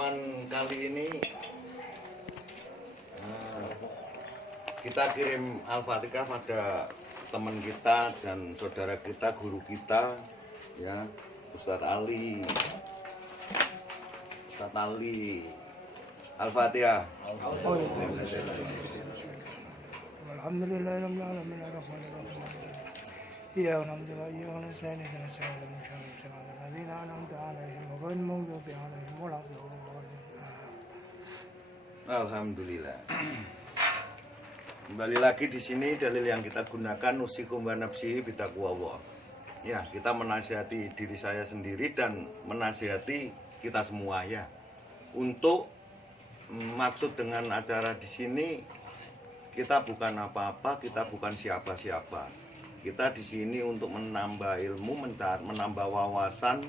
pertemuan kali ini kita kirim Al-Fatihah pada teman kita dan saudara kita, guru kita, ya, Ustadz Ali. Ustadz Ali, Al-Fatihah. Alhamdulillahirabbil alamin arrahmanir rahim. Iyyaka na'budu wa iyyaka nasta'in ihdinas siratal mustaqim siratal ladzina an'amta 'alaihim ghairil maghdubi 'alaihim waladdallin. Alhamdulillah. Kembali lagi di sini dalil yang kita gunakan usikum wa nafsihi bitaqwallah. Ya, kita menasihati diri saya sendiri dan menasihati kita semua ya. Untuk maksud dengan acara di sini kita bukan apa-apa, kita bukan siapa-siapa. Kita di sini untuk menambah ilmu, menambah wawasan,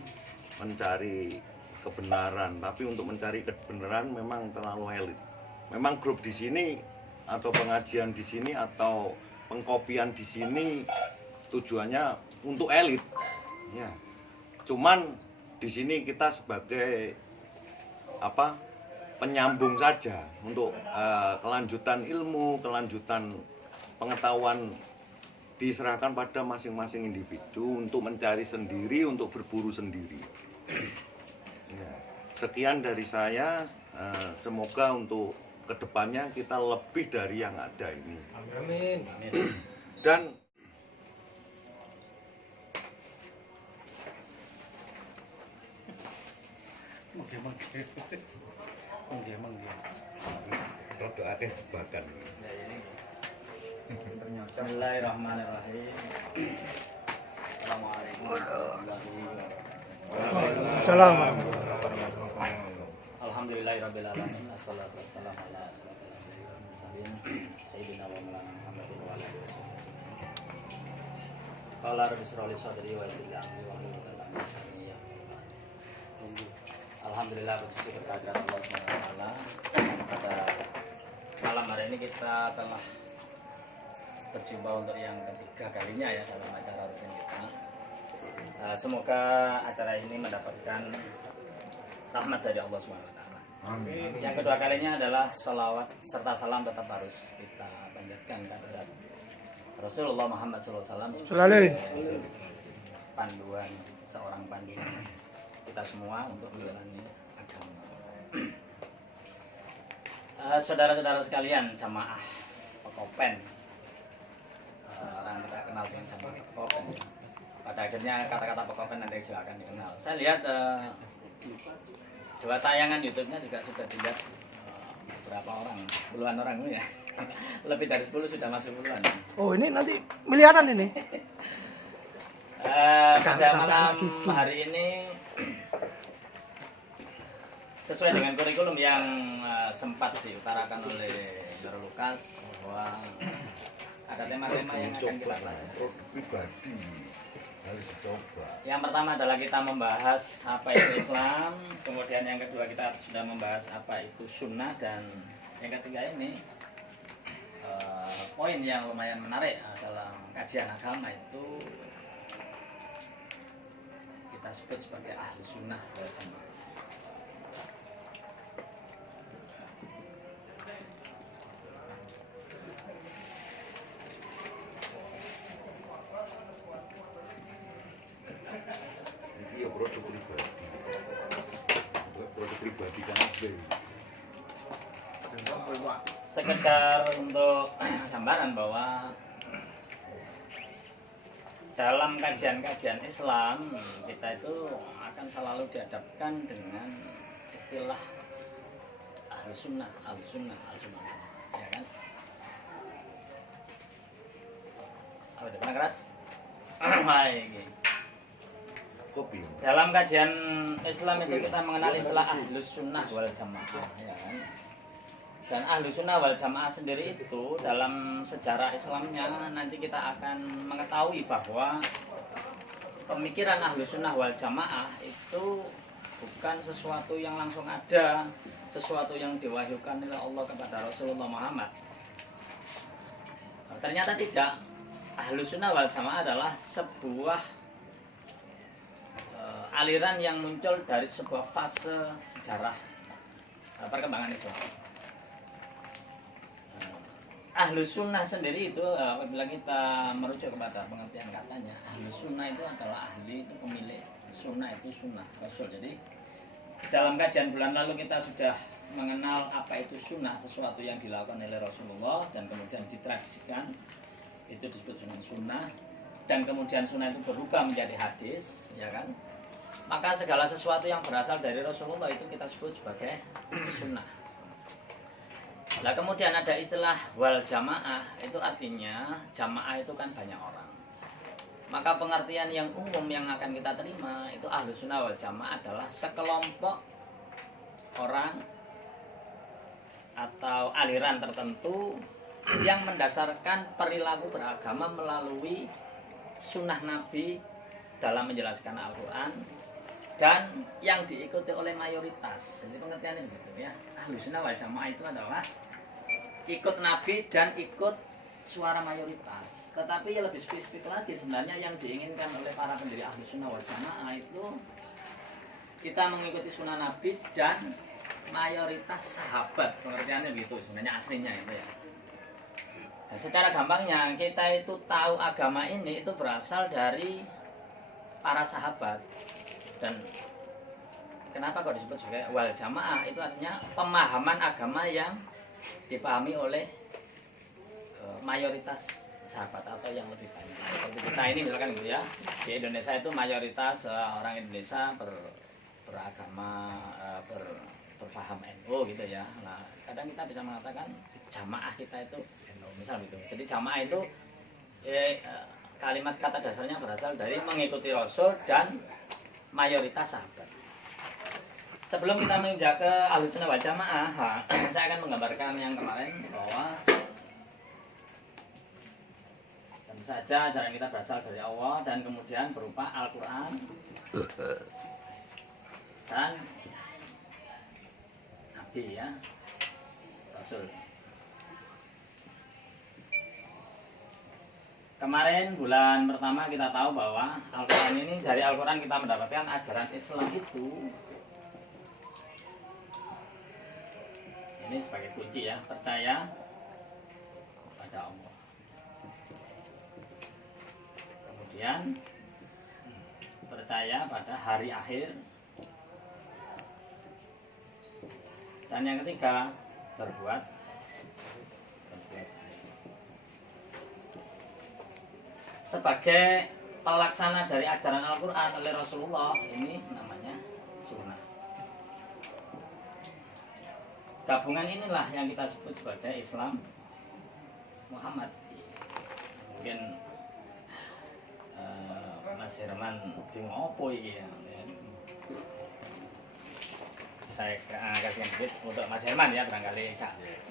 mencari kebenaran. Tapi untuk mencari kebenaran memang terlalu elit. Memang grup di sini atau pengajian di sini atau pengkopian di sini tujuannya untuk elit. Ya. Cuman di sini kita sebagai penyambung saja untuk kelanjutan ilmu, kelanjutan pengetahuan diserahkan pada masing-masing individu untuk mencari sendiri, untuk berburu sendiri. Ya. Sekian dari saya, semoga untuk kedepannya kita lebih dari yang ada ini. Amin. Dan doa jebakan. Bismillahirrahmanirrahim. Assalamualaikum warahmatullahi Assalamualaikum. Alhamdulillahirabbil alamin. Assalatu wassalamu ala asyrofil anbiya'i wal mursalin sayyidina wa maulana Muhammadin wa ala alihi wasallam. Qala rabbi shrah li sadri wa yassir li amri wa hlul 'uqdatam min lisani yafqahu qawli. Alhamdulillah bersyukur kehadirat Allah Subhanahu wa taala. Pada malam hari ini kita telah berjumpa untuk yang ketiga kalinya ya dalam acara rutin kita. Semoga acara ini mendapatkan rahmat dari Allah SWT. Amin. Yang kedua kalinya adalah sholawat serta salam tetap harus kita panjatkan kepada Rasulullah Muhammad SAW sebagai panduan, seorang panduan kita semua untuk menjalani agama. Saudara-saudara sekalian, jamaah Pekopen, orang kita kenal dengan jamaah Pekopen. Pada akhirnya kata-kata Pekopen nanti juga akan dikenal. Saya lihat dua tayangan YouTube-nya juga sudah dilihat beberapa orang, puluhan orang ya. Lebih dari 10 sudah masuk puluhan. Oh, ini nanti miliaran ini. Pada malam hari ini sesuai dengan kurikulum yang sempat diutarakan oleh Darul Lukas bahwa ada tema-tema yang akan kita pelajari. Yang pertama adalah kita membahas apa itu Islam, kemudian yang kedua kita sudah membahas apa itu sunnah, dan yang ketiga ini poin yang lumayan menarik dalam kajian agama itu kita sebut sebagai ahli sunnah wal jamaah. Sekedar untuk gambaran bahwa dalam kajian-kajian Islam kita itu akan selalu dihadapkan dengan istilah ahlu sunnah, ya kan? Apa itu? Mana keras? Kopi. Dalam kajian Islam itu kita mengenal istilah ahlus sunnah wal jamaah, ya kan? Dan ahlus sunnah wal jamaah sendiri itu dalam sejarah Islamnya nanti kita akan mengetahui bahwa pemikiran ahlus sunnah wal jamaah itu bukan sesuatu yang langsung ada, sesuatu yang diwahyukan oleh Allah kepada Rasulullah Muhammad. Ternyata tidak. Ahlus sunnah wal jamaah adalah sebuah aliran yang muncul dari sebuah fase sejarah perkembangan Islam. Ahlus sunnah sendiri itu apabila kita merujuk kepada pengertian katanya, ahlus sunnah itu adalah ahli, itu pemilik sunnah, itu sunnah Rasul. Jadi dalam kajian bulan lalu kita sudah mengenal apa itu sunnah, sesuatu yang dilakukan oleh Rasulullah dan kemudian ditradisikan, itu disebut sunnah. Dan kemudian sunnah itu berubah menjadi hadis, ya kan? Maka segala sesuatu yang berasal dari Rasulullah itu kita sebut sebagai sunnah. Nah kemudian ada istilah wal jamaah, itu artinya jamaah itu kan banyak orang. Maka pengertian yang umum yang akan kita terima itu ahlus sunnah wal jamaah adalah sekelompok orang atau aliran tertentu yang mendasarkan perilaku beragama melalui sunnah Nabi dalam menjelaskan Al-Quran dan yang diikuti oleh mayoritas. Jadi pengertiannya gitu ya. Ahlus sunnah wal jamaah itu adalah ikut Nabi dan ikut suara mayoritas. Tetapi yang lebih spesifik lagi sebenarnya yang diinginkan oleh para pendiri Ahlus sunnah wal jamaah itu kita mengikuti sunnah Nabi dan mayoritas sahabat. Pengertiannya begitu sebenarnya aslinya itu ya. Nah, secara gampangnya kita itu tahu agama ini itu berasal dari para sahabat. Dan kenapa kok disebut sebagai wal jamaah? Itu artinya pemahaman agama yang dipahami oleh mayoritas sahabat atau yang lebih banyak. Seperti kita ini misalkan gitu ya, di Indonesia itu mayoritas orang Indonesia beragama berpaham NU gitu ya. Nah kadang kita bisa mengatakan jamaah kita itu NU misal gitu. Jadi jamaah itu kalimat kata dasarnya berasal dari mengikuti Rasul dan mayoritas sahabat. Sebelum kita menginjak ke Ahlus sunnah wal jamaah, saya akan menggambarkan yang kemarin bahwa tentu saja ajaran kita berasal dari Allah dan kemudian berupa Al-Quran dan Nabi ya, Rasul. Kemarin bulan pertama kita tahu bahwa Al-Quran ini, dari Al-Quran kita mendapatkan ajaran Islam itu ini sebagai kunci ya, percaya pada Allah. Kemudian percaya pada hari akhir. Dan yang ketiga, berbuat baik. Sebagai pelaksana dari ajaran Al-Quran oleh Rasulullah, ini namanya sunnah. Gabungan inilah yang kita sebut sebagai Islam Muhammad. Mungkin Mas Herman bingung apa ini ya. Saya kasih sedikit untuk Mas Herman ya, barangkali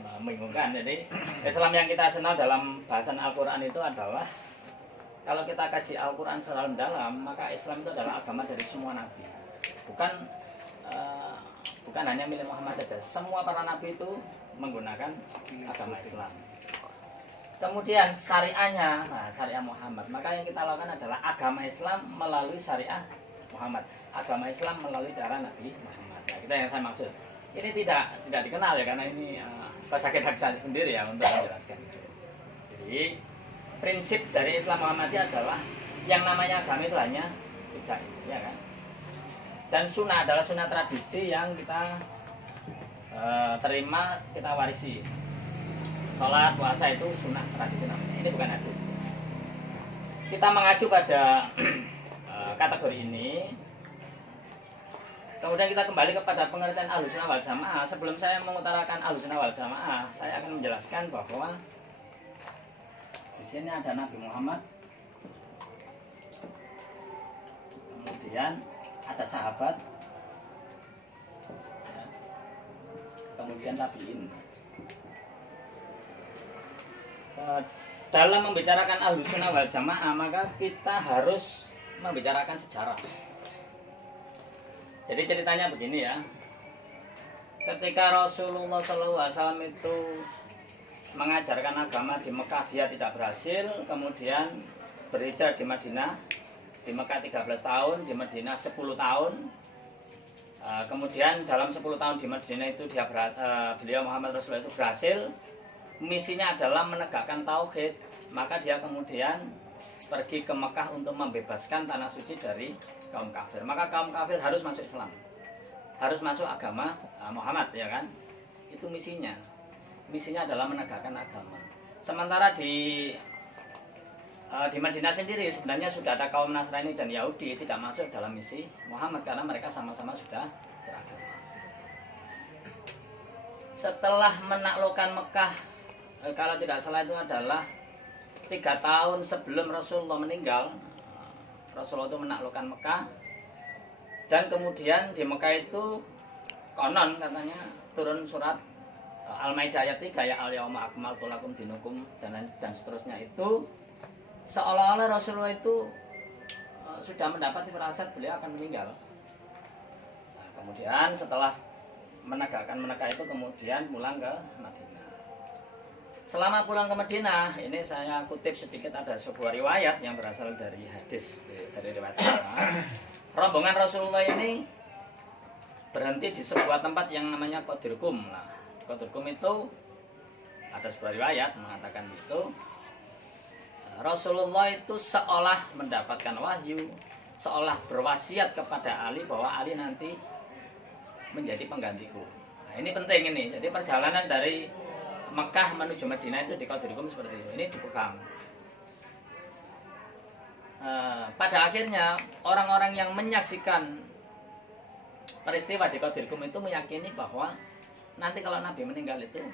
membingungkan. Jadi Islam yang kita kenal dalam bahasan Al-Quran itu adalah, kalau kita kaji Al-Quran secara mendalam, maka Islam itu adalah agama dari semua nabi. Bukan hanya milik Muhammad saja, semua para nabi itu menggunakan agama Islam. Kemudian syariahnya, syariah Muhammad. Maka yang kita lakukan adalah agama Islam melalui syariah Muhammad, agama Islam melalui cara Nabi Muhammad. Nah, kita yang saya maksud. Ini tidak dikenal ya, karena ini bahasa kita sendiri ya untuk menjelaskan. Jadi prinsip dari Islam Muhammadiyah adalah yang namanya agama itu hanya tiga, ya kan? Dan sunnah adalah sunnah tradisi yang kita terima, kita warisi. Sholat, puasa itu sunnah tradisi namanya. Ini bukan hadis. Kita mengacu pada kategori ini. Kemudian kita kembali kepada pengertian Ahlus sunnah wal jamaah. Sebelum saya mengutarakan Ahlus sunnah wal jamaah, saya akan menjelaskan bahwa di sini ada Nabi Muhammad, kemudian ada sahabat, ya, kemudian tabi'in. Dalam membicarakan Ahlus sunnah wal jamaah, maka kita harus membicarakan sejarah. Jadi ceritanya begini ya, ketika Rasulullah SAW itu mengajarkan agama di Mekah, dia tidak berhasil, kemudian berhijrah di Madinah. Di Mekah 13 tahun, di Madinah 10 tahun. Kemudian dalam 10 tahun di Madinah itu beliau Muhammad Rasulullah itu berhasil, misinya adalah menegakkan tauhid. Maka dia kemudian pergi ke Mekah untuk membebaskan tanah suci dari kaum kafir. Maka kaum kafir harus masuk Islam, harus masuk agama Muhammad, ya kan? Itu misinya. Misinya adalah menegakkan agama. Sementara di Madinah sendiri sebenarnya sudah ada kaum Nasrani dan Yahudi tidak masuk dalam misi Muhammad karena mereka sama-sama sudah beragama. Setelah menaklukkan Mekah, kalau tidak salah itu adalah 3 tahun sebelum Rasulullah meninggal, Rasulullah itu menaklukkan Mekah, dan kemudian di Mekah itu konon katanya turun surat Al-Maidah ayat 3, ya al-yauma akmaltu lakum dinukum dan seterusnya. Itu seolah-olah Rasulullah itu sudah mendapat firasat beliau akan meninggal. Nah, kemudian setelah menegakkan Mekah itu kemudian pulang ke Madinah. Selama pulang ke Madinah, ini saya kutip sedikit, ada sebuah riwayat yang berasal dari hadis, dari riwayat rombongan Rasulullah ini berhenti di sebuah tempat yang namanya Qadirkum. Nah, Qadirkum itu ada sebuah riwayat mengatakan itu Rasulullah itu seolah mendapatkan wahyu, seolah berwasiat kepada Ali bahwa Ali nanti menjadi penggantiku. Nah, ini penting ini. Jadi perjalanan dari Mekah menuju Madinah itu di Qadirkum seperti itu. Ini dipegang. Pada akhirnya orang-orang yang menyaksikan peristiwa di Qadirkum itu meyakini bahwa nanti kalau Nabi meninggal itu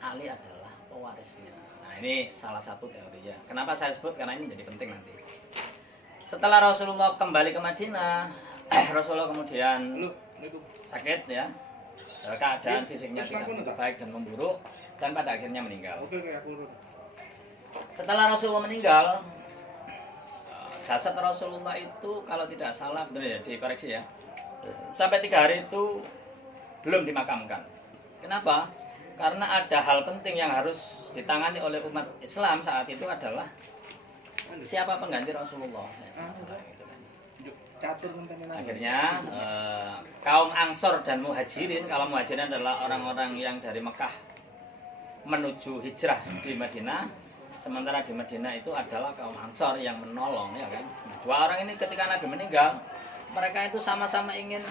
Ali adalah pewarisnya. Nah, ini salah satu teorinya. Kenapa saya sebut? Karena ini menjadi penting nanti. Setelah Rasulullah kembali ke Madinah, Rasulullah kemudian sakit, ya. Keadaan fisiknya tidak baik dan memburuk, dan pada akhirnya meninggal. Setelah Rasulullah meninggal, jasad Rasulullah itu kalau tidak salah, benar ya, dikoreksi ya, sampai 3 hari itu belum dimakamkan. Kenapa? Karena ada hal penting yang harus ditangani oleh umat Islam saat itu adalah siapa pengganti Rasulullah. Akhirnya kaum Ansor dan Muhajirin, kalau Muhajirin adalah orang-orang yang dari Mekah menuju hijrah di Madinah, sementara di Madinah itu adalah kaum Ansor yang menolong, ya kan. Dua orang ini ketika Nabi meninggal, mereka itu sama-sama ingin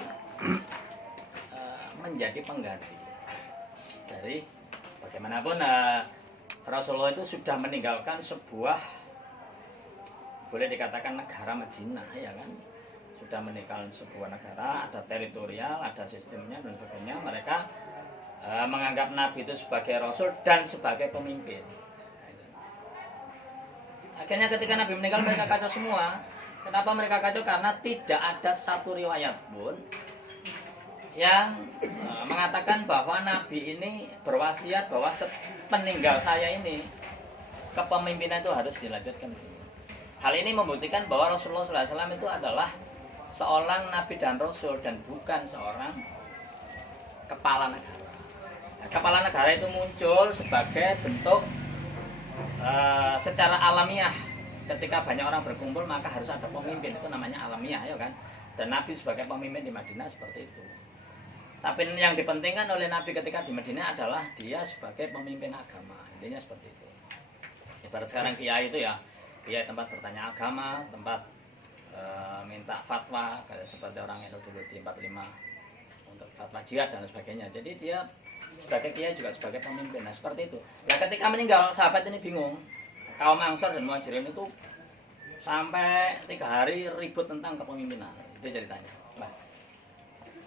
menjadi pengganti. Dari bagaimanapun Rasulullah itu sudah meninggalkan sebuah, boleh dikatakan negara Madinah, ya kan. Sudah meninggalkan sebuah negara, ada teritorial, ada sistemnya dan sebagainya. Mereka menganggap Nabi itu sebagai Rasul dan sebagai pemimpin. Akhirnya ketika Nabi meninggal mereka kacau semua. Kenapa mereka kacau? Karena tidak ada satu riwayat pun yang mengatakan bahwa Nabi ini berwasiat bahwa peninggal saya ini kepemimpinan itu harus dilanjutkan. Hal ini membuktikan bahwa Rasulullah SAW itu adalah seorang Nabi dan Rasul dan bukan seorang kepala negara. Nah, kepala negara itu muncul sebagai bentuk secara alamiah. Ketika banyak orang berkumpul maka harus ada pemimpin, itu namanya alamiah, ya kan. Dan Nabi sebagai pemimpin di Madinah seperti itu. Tapi yang dipentingkan oleh Nabi ketika di Madinah adalah dia sebagai pemimpin agama. Intinya seperti itu. Ibarat sekarang kiai itu ya, kiai tempat bertanya agama, tempat minta fatwa, kayak seperti orang yang dulu di 45 untuk fatwa jihad dan sebagainya. Jadi dia sebagai kiai juga sebagai pemimpin. Nah seperti itu. Nah ketika meninggal sahabat ini bingung. Kaum Ansor dan Muhajirin itu sampai 3 hari ribut tentang kepemimpinan. Itu ceritanya. Nah,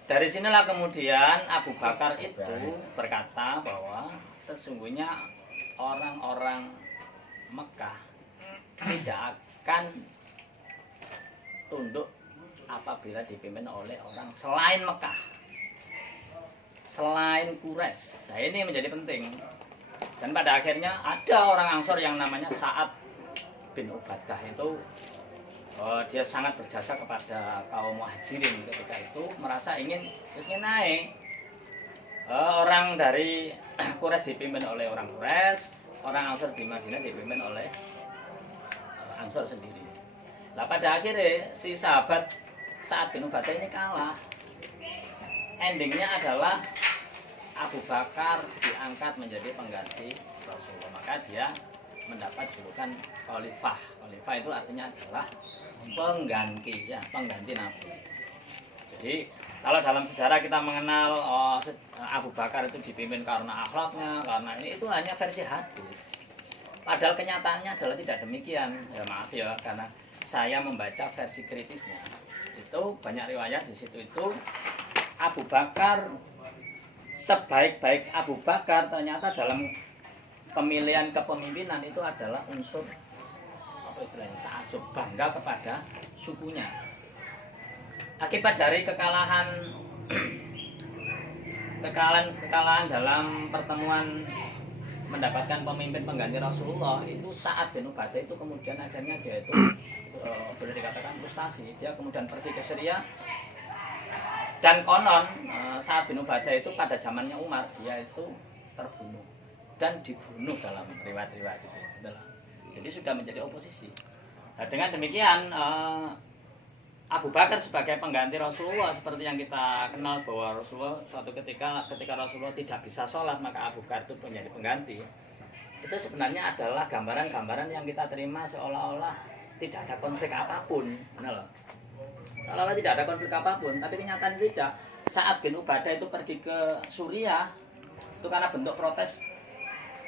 dari sinilah kemudian Abu Bakar itu berkata bahwa sesungguhnya orang-orang Mekah tidak akan tunduk apabila dipimpin oleh orang selain Mekah, selain Quraisy. Nah, ini menjadi penting. Dan pada akhirnya ada orang Ansor yang namanya Sa'ad bin Ubadah itu dia sangat berjasa kepada kaum Muhajirin ketika itu, merasa ingin naik. Orang dari Quraisy dipimpin oleh orang Quraisy, orang Ansor di Madinah dipimpin oleh Ansor sendiri. Nah pada akhirnya si sahabat Sa'ad bin Ubadah ini kalah. endingnya adalah Abu Bakar diangkat menjadi pengganti Rasulullah, maka dia mendapat julukan khalifah. Khalifah itu artinya adalah pengganti, ya, pengganti Nabi. Jadi kalau dalam sejarah kita mengenal Abu Bakar itu dipimpin karena akhlaknya, karena ini, itu hanya versi hadis. Padahal kenyataannya adalah tidak demikian. Ya maaf ya, karena saya membaca versi kritisnya. Itu banyak riwayat di situ itu Abu Bakar, sebaik-baik Abu Bakar ternyata dalam pemilihan kepemimpinan itu adalah unsur apa istilahnya, ta'assub, bangga kepada sukunya. Akibat dari kekalahan dalam pertemuan mendapatkan pemimpin pengganti Rasulullah itu, Sa'ad bin Ubadah itu kemudian akhirnya dia itu boleh dikatakan frustasi. Dia kemudian pergi ke Syria, dan konon Sa'ad bin Ubadah itu pada zamannya Umar dia itu terbunuh dan dibunuh dalam riwayat-riwayat itu. Jadi sudah menjadi oposisi. Nah, dengan demikian Abu Bakar sebagai pengganti Rasulullah, seperti yang kita kenal bahwa Rasulullah suatu ketika Rasulullah tidak bisa sholat maka Abu Bakar itu menjadi pengganti. Itu sebenarnya adalah gambaran-gambaran yang kita terima seolah-olah tidak ada konflik apapun, seolah-olah tidak ada konflik apapun, tapi kenyataan tidak. Sa'ad bin Ubadah itu pergi ke Suriah itu karena bentuk protes,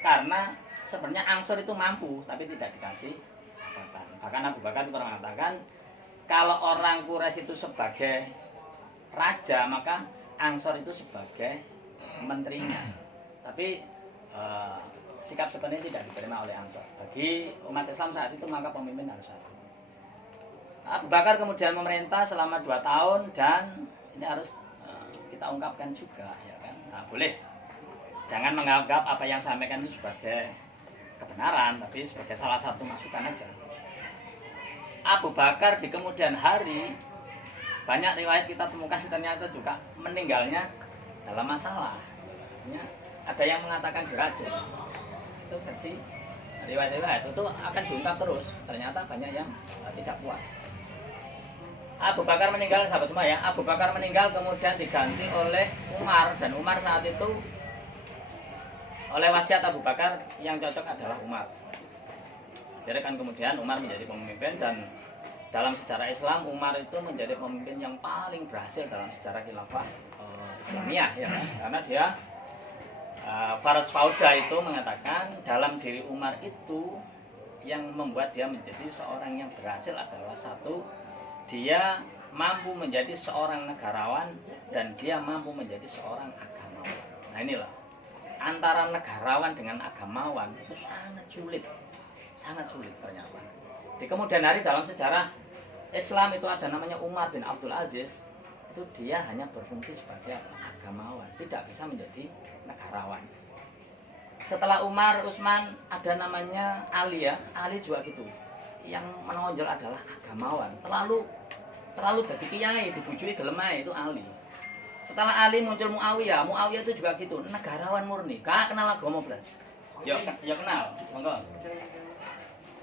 karena sebenarnya Ansor itu mampu tapi tidak dikasih jabatan. Bahkan Abu Bakar itu pernah mengatakan, kalau orang Quraisy itu sebagai raja, maka Ansor itu sebagai menterinya. Tapi sikap seperti ini tidak diterima oleh Ansor. Bagi umat Islam saat itu maka pemimpin harus satu. Abu Bakar kemudian memerintah selama 2 tahun, dan ini harus kita ungkapkan juga, ya kan? Nah, boleh. Jangan menganggap apa yang saya sampaikan itu sebagai kebenaran, tapi sebagai salah satu masukan aja. Abu Bakar di kemudian hari, banyak riwayat kita temukan ternyata juga meninggalnya dalam masalah. Ya, ada yang mengatakan diracun. Itu versi riwayat-riwayat itu akan diungkap terus. Ternyata banyak yang tidak puas. Abu Bakar meninggal, sahabat semua ya. Abu Bakar meninggal kemudian diganti oleh Umar, dan Umar saat itu oleh wasiat Abu Bakar yang cocok adalah Umar. Jadi kan kemudian Umar menjadi pemimpin, dan dalam sejarah Islam Umar itu menjadi pemimpin yang paling berhasil dalam sejarah khilafah Islamiyah, ya kan? Karena dia Faraz Fauda itu mengatakan dalam diri Umar itu yang membuat dia menjadi seorang yang berhasil adalah satu, dia mampu menjadi seorang negarawan dan dia mampu menjadi seorang agamawan. Nah inilah, antara negarawan dengan agamawan itu sangat sulit ternyata. Di kemudian hari dalam sejarah Islam itu ada namanya Umar bin Abdul Aziz, itu dia hanya berfungsi sebagai agamawan, tidak bisa menjadi negarawan. Setelah Umar, Utsman, ada namanya Ali, ya, Ali juga gitu. Yang menonjol adalah agamawan, terlalu jadi kiai, dibujui gelemai, itu Ali. Setelah Ali muncul Muawiyah itu juga gitu, negarawan murni, gak kenal agama belas. Ya kenal, monggo.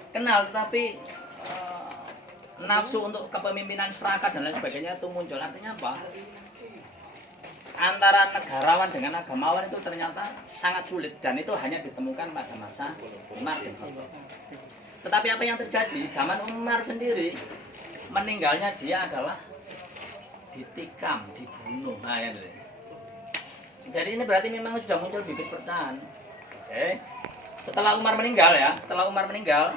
Kenal, tetapi nafsu untuk kepemimpinan serakah dan lain sebagainya itu muncul. Artinya apa? Antara negarawan dengan agamawan itu ternyata sangat sulit, dan itu hanya ditemukan pada masa Umar bin Khattab. Tetapi apa yang terjadi? Zaman Umar sendiri meninggalnya dia adalah ditikam, dibunuh. Nah, ya. Jadi ini berarti memang sudah muncul bibit perpecahan. Oke. Setelah Umar meninggal,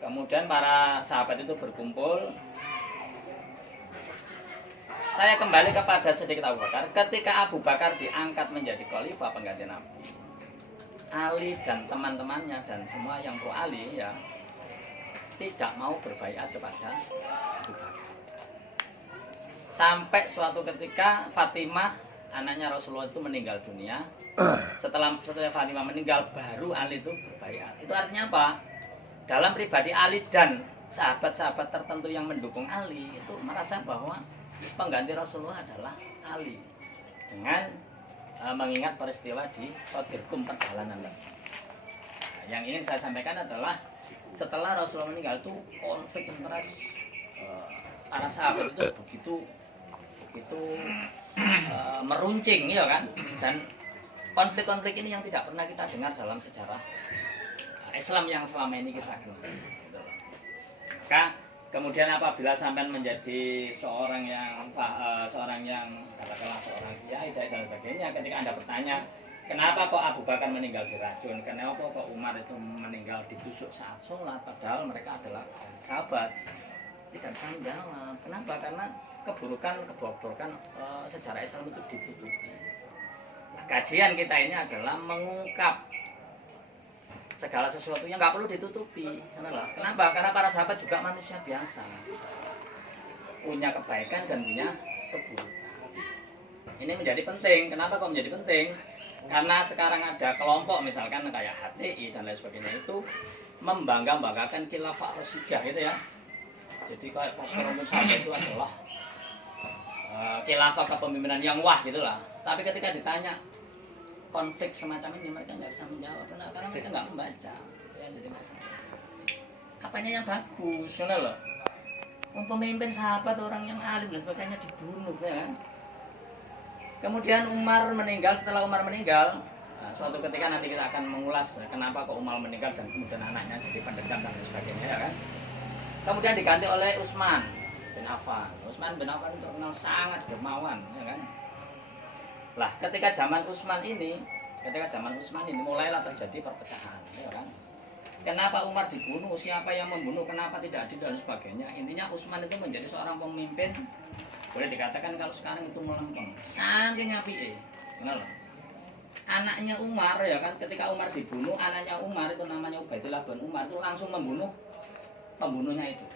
kemudian para sahabat itu berkumpul. Saya kembali kepada sedikit Abu Bakar. Ketika Abu Bakar diangkat menjadi khalifah pengganti Nabi, Ali dan teman-temannya dan semua yang pro Ali, ya, tidak mau berbaiat kepada Abu Bakar. Sampai suatu ketika Fatimah, anaknya Rasulullah itu meninggal dunia. Setelah Fatimah meninggal, baru Ali itu berbaiat. Itu artinya apa? Dalam pribadi Ali dan sahabat-sahabat tertentu yang mendukung Ali itu merasa bahwa pengganti Rasulullah adalah Ali, dengan mengingat peristiwa di Qadirkum perjalanan. Nah, yang ingin saya sampaikan adalah setelah Rasulullah meninggal itu konflik interest para sahabat itu begitu begitu meruncing ya kan, dan konflik-konflik ini yang tidak pernah kita dengar dalam sejarah Islam yang selama ini kita kenal. Maka kemudian apabila sampean menjadi seorang yang katakanlah seorang kiai dan sebagainya, ketika Anda bertanya, kenapa kok Abu Bakar meninggal diracun? Kenapa kok Umar itu meninggal ditusuk saat sholat? Padahal mereka adalah sahabat. Tidak bisa menjawab. Kenapa? Karena kebobrokan sejarah Islam itu ditutupi. Nah, kajian kita ini adalah mengungkap segala sesuatunya, nggak perlu ditutupi. Kenapa? Karena para sahabat juga manusia biasa, punya kebaikan dan punya keburukan. Ini menjadi penting. Kenapa kok menjadi penting? Karena sekarang ada kelompok misalkan kayak HTI dan lain sebagainya itu membangga-banggakan khilafah Rasyidiyah gitu ya. Jadi kayak peromongan sahabat itu adalah khilafah kepemimpinan yang wah gitulah. Tapi ketika ditanya konflik semacam ini mereka nggak bisa menjawab karena mereka nggak membaca. Ya, jadi masalah. Apanya yang bagus, loh. Pemimpin sahabat orang yang alim dan sebagainya dibunuh ya kan. Kemudian Umar meninggal. Setelah Umar meninggal, suatu ketika nanti kita akan mengulas kenapa kok Umar meninggal dan kemudian anaknya jadi pendendam dan sebagainya ya kan. Kemudian diganti oleh Utsman bin Affan. Utsman bin Affan itu terkenal sangat dermawan ya kan. Lah ketika zaman Utsman ini mulailah terjadi perpecahan ya kan. Kenapa Umar dibunuh, siapa yang membunuh, kenapa tidak adil dan sebagainya. Intinya Utsman itu menjadi seorang pemimpin, boleh dikatakan kalau sekarang itu melempem. Saking apike. Kenapa? Anaknya Umar ya kan, ketika Umar dibunuh, anaknya Umar itu namanya Ubaidillah bin Umar itu langsung membunuh pembunuhnya itu.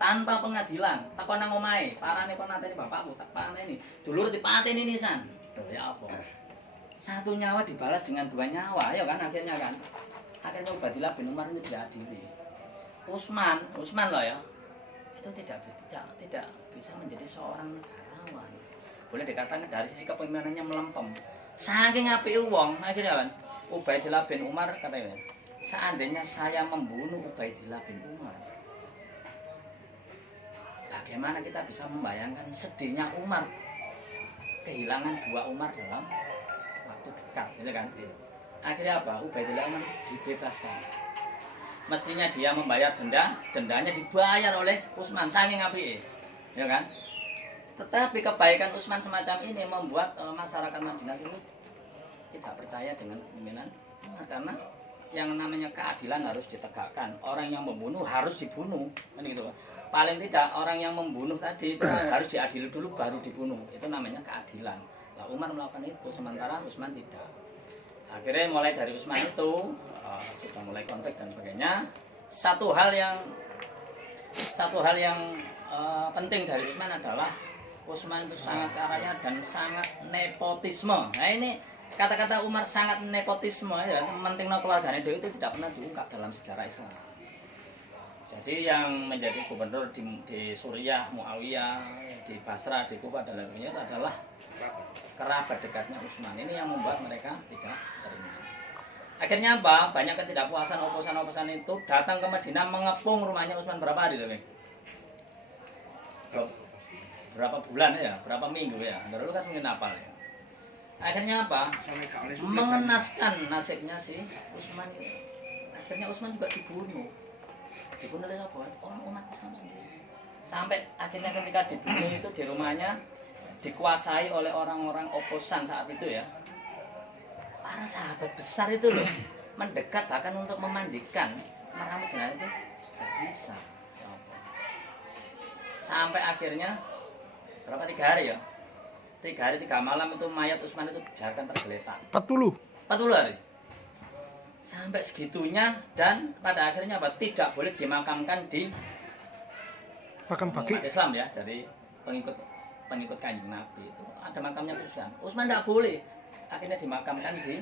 Tanpa pengadilan, takon nang omahe, parane kon nateni bapakmu, tak paneni. Dulur dipateni nisan. Loh ya apa? Satu nyawa dibalas dengan 2 nyawa ya kan akhirnya kan. Akhirnya Ubaidillah bin Umar ini tidak adili. Utsman loh ya. Itu tidak bisa menjadi seorang negarawan. Boleh dikatakan dari sisi kepemimpinannya melempem. Saking apike wong, akhirnya kan Ubaidillah bin Umar katanya, seandainya saya membunuh Ubaidillah bin Umar, bagaimana kita bisa membayangkan sedihnya Umar kehilangan 2 Umar dalam waktu dekat, gitu kan? Akhirnya apa? Ubaidillah Umar dibebaskan. Mestinya dia membayar dendanya dibayar oleh Utsman, saking apike, ya kan? Tetapi kebaikan Utsman semacam ini membuat masyarakat Madinah itu tidak percaya dengan kepemimpinan Umar, karena yang namanya keadilan harus ditegakkan. Orang yang membunuh harus dibunuh, kan gitu. Paling tidak orang yang membunuh tadi itu harus diadili dulu baru dibunuh. Itu namanya keadilan. Nah, Umar melakukan itu, sementara Utsman tidak. Akhirnya mulai dari Utsman itu sudah mulai konflik dan sebagainya. Satu hal yang penting dari Utsman adalah Utsman itu sangat kaya dan sangat nepotisme. Nah ini kata-kata Umar sangat nepotisme ya, pentingnya keluarganya itu tidak pernah diungkap dalam sejarah Islam. Jadi yang menjadi gubernur di Suriah, Muawiyah, di Basrah, di Kufah dan lainnya itu adalah kerabat dekatnya Utsman. Ini yang membuat mereka tidak terima. Akhirnya apa? Banyak ketidakpuasan oposan itu datang ke Madinah mengepung rumahnya Utsman berapa hari itu, berapa bulan ya, berapa minggu ya. Dulu kan mungkin apal ya. Akhirnya apa? Mengenaskan nasibnya si Utsman. Akhirnya Utsman juga dibunuh. Dibunuh oleh siapa? Orang umat Islam sendiri. Sampai akhirnya ketika dibunuh itu di rumahnya dikuasai oleh orang-orang oposan saat itu ya. Para sahabat besar itu loh mendekat bahkan untuk memandikan meramu jenazah itu nggak bisa. Sampai akhirnya berapa 3 hari ya? 3 hari 3 malam itu mayat Utsman itu dibiarkan tergeletak. 40 hari. Sampai segitunya, dan pada akhirnya apa? Tidak boleh dimakamkan di makam baki Islam ya, dari pengikut Kanjeng Nabi itu ada makamnya khusus. Utsman tidak boleh. Akhirnya dimakamkan di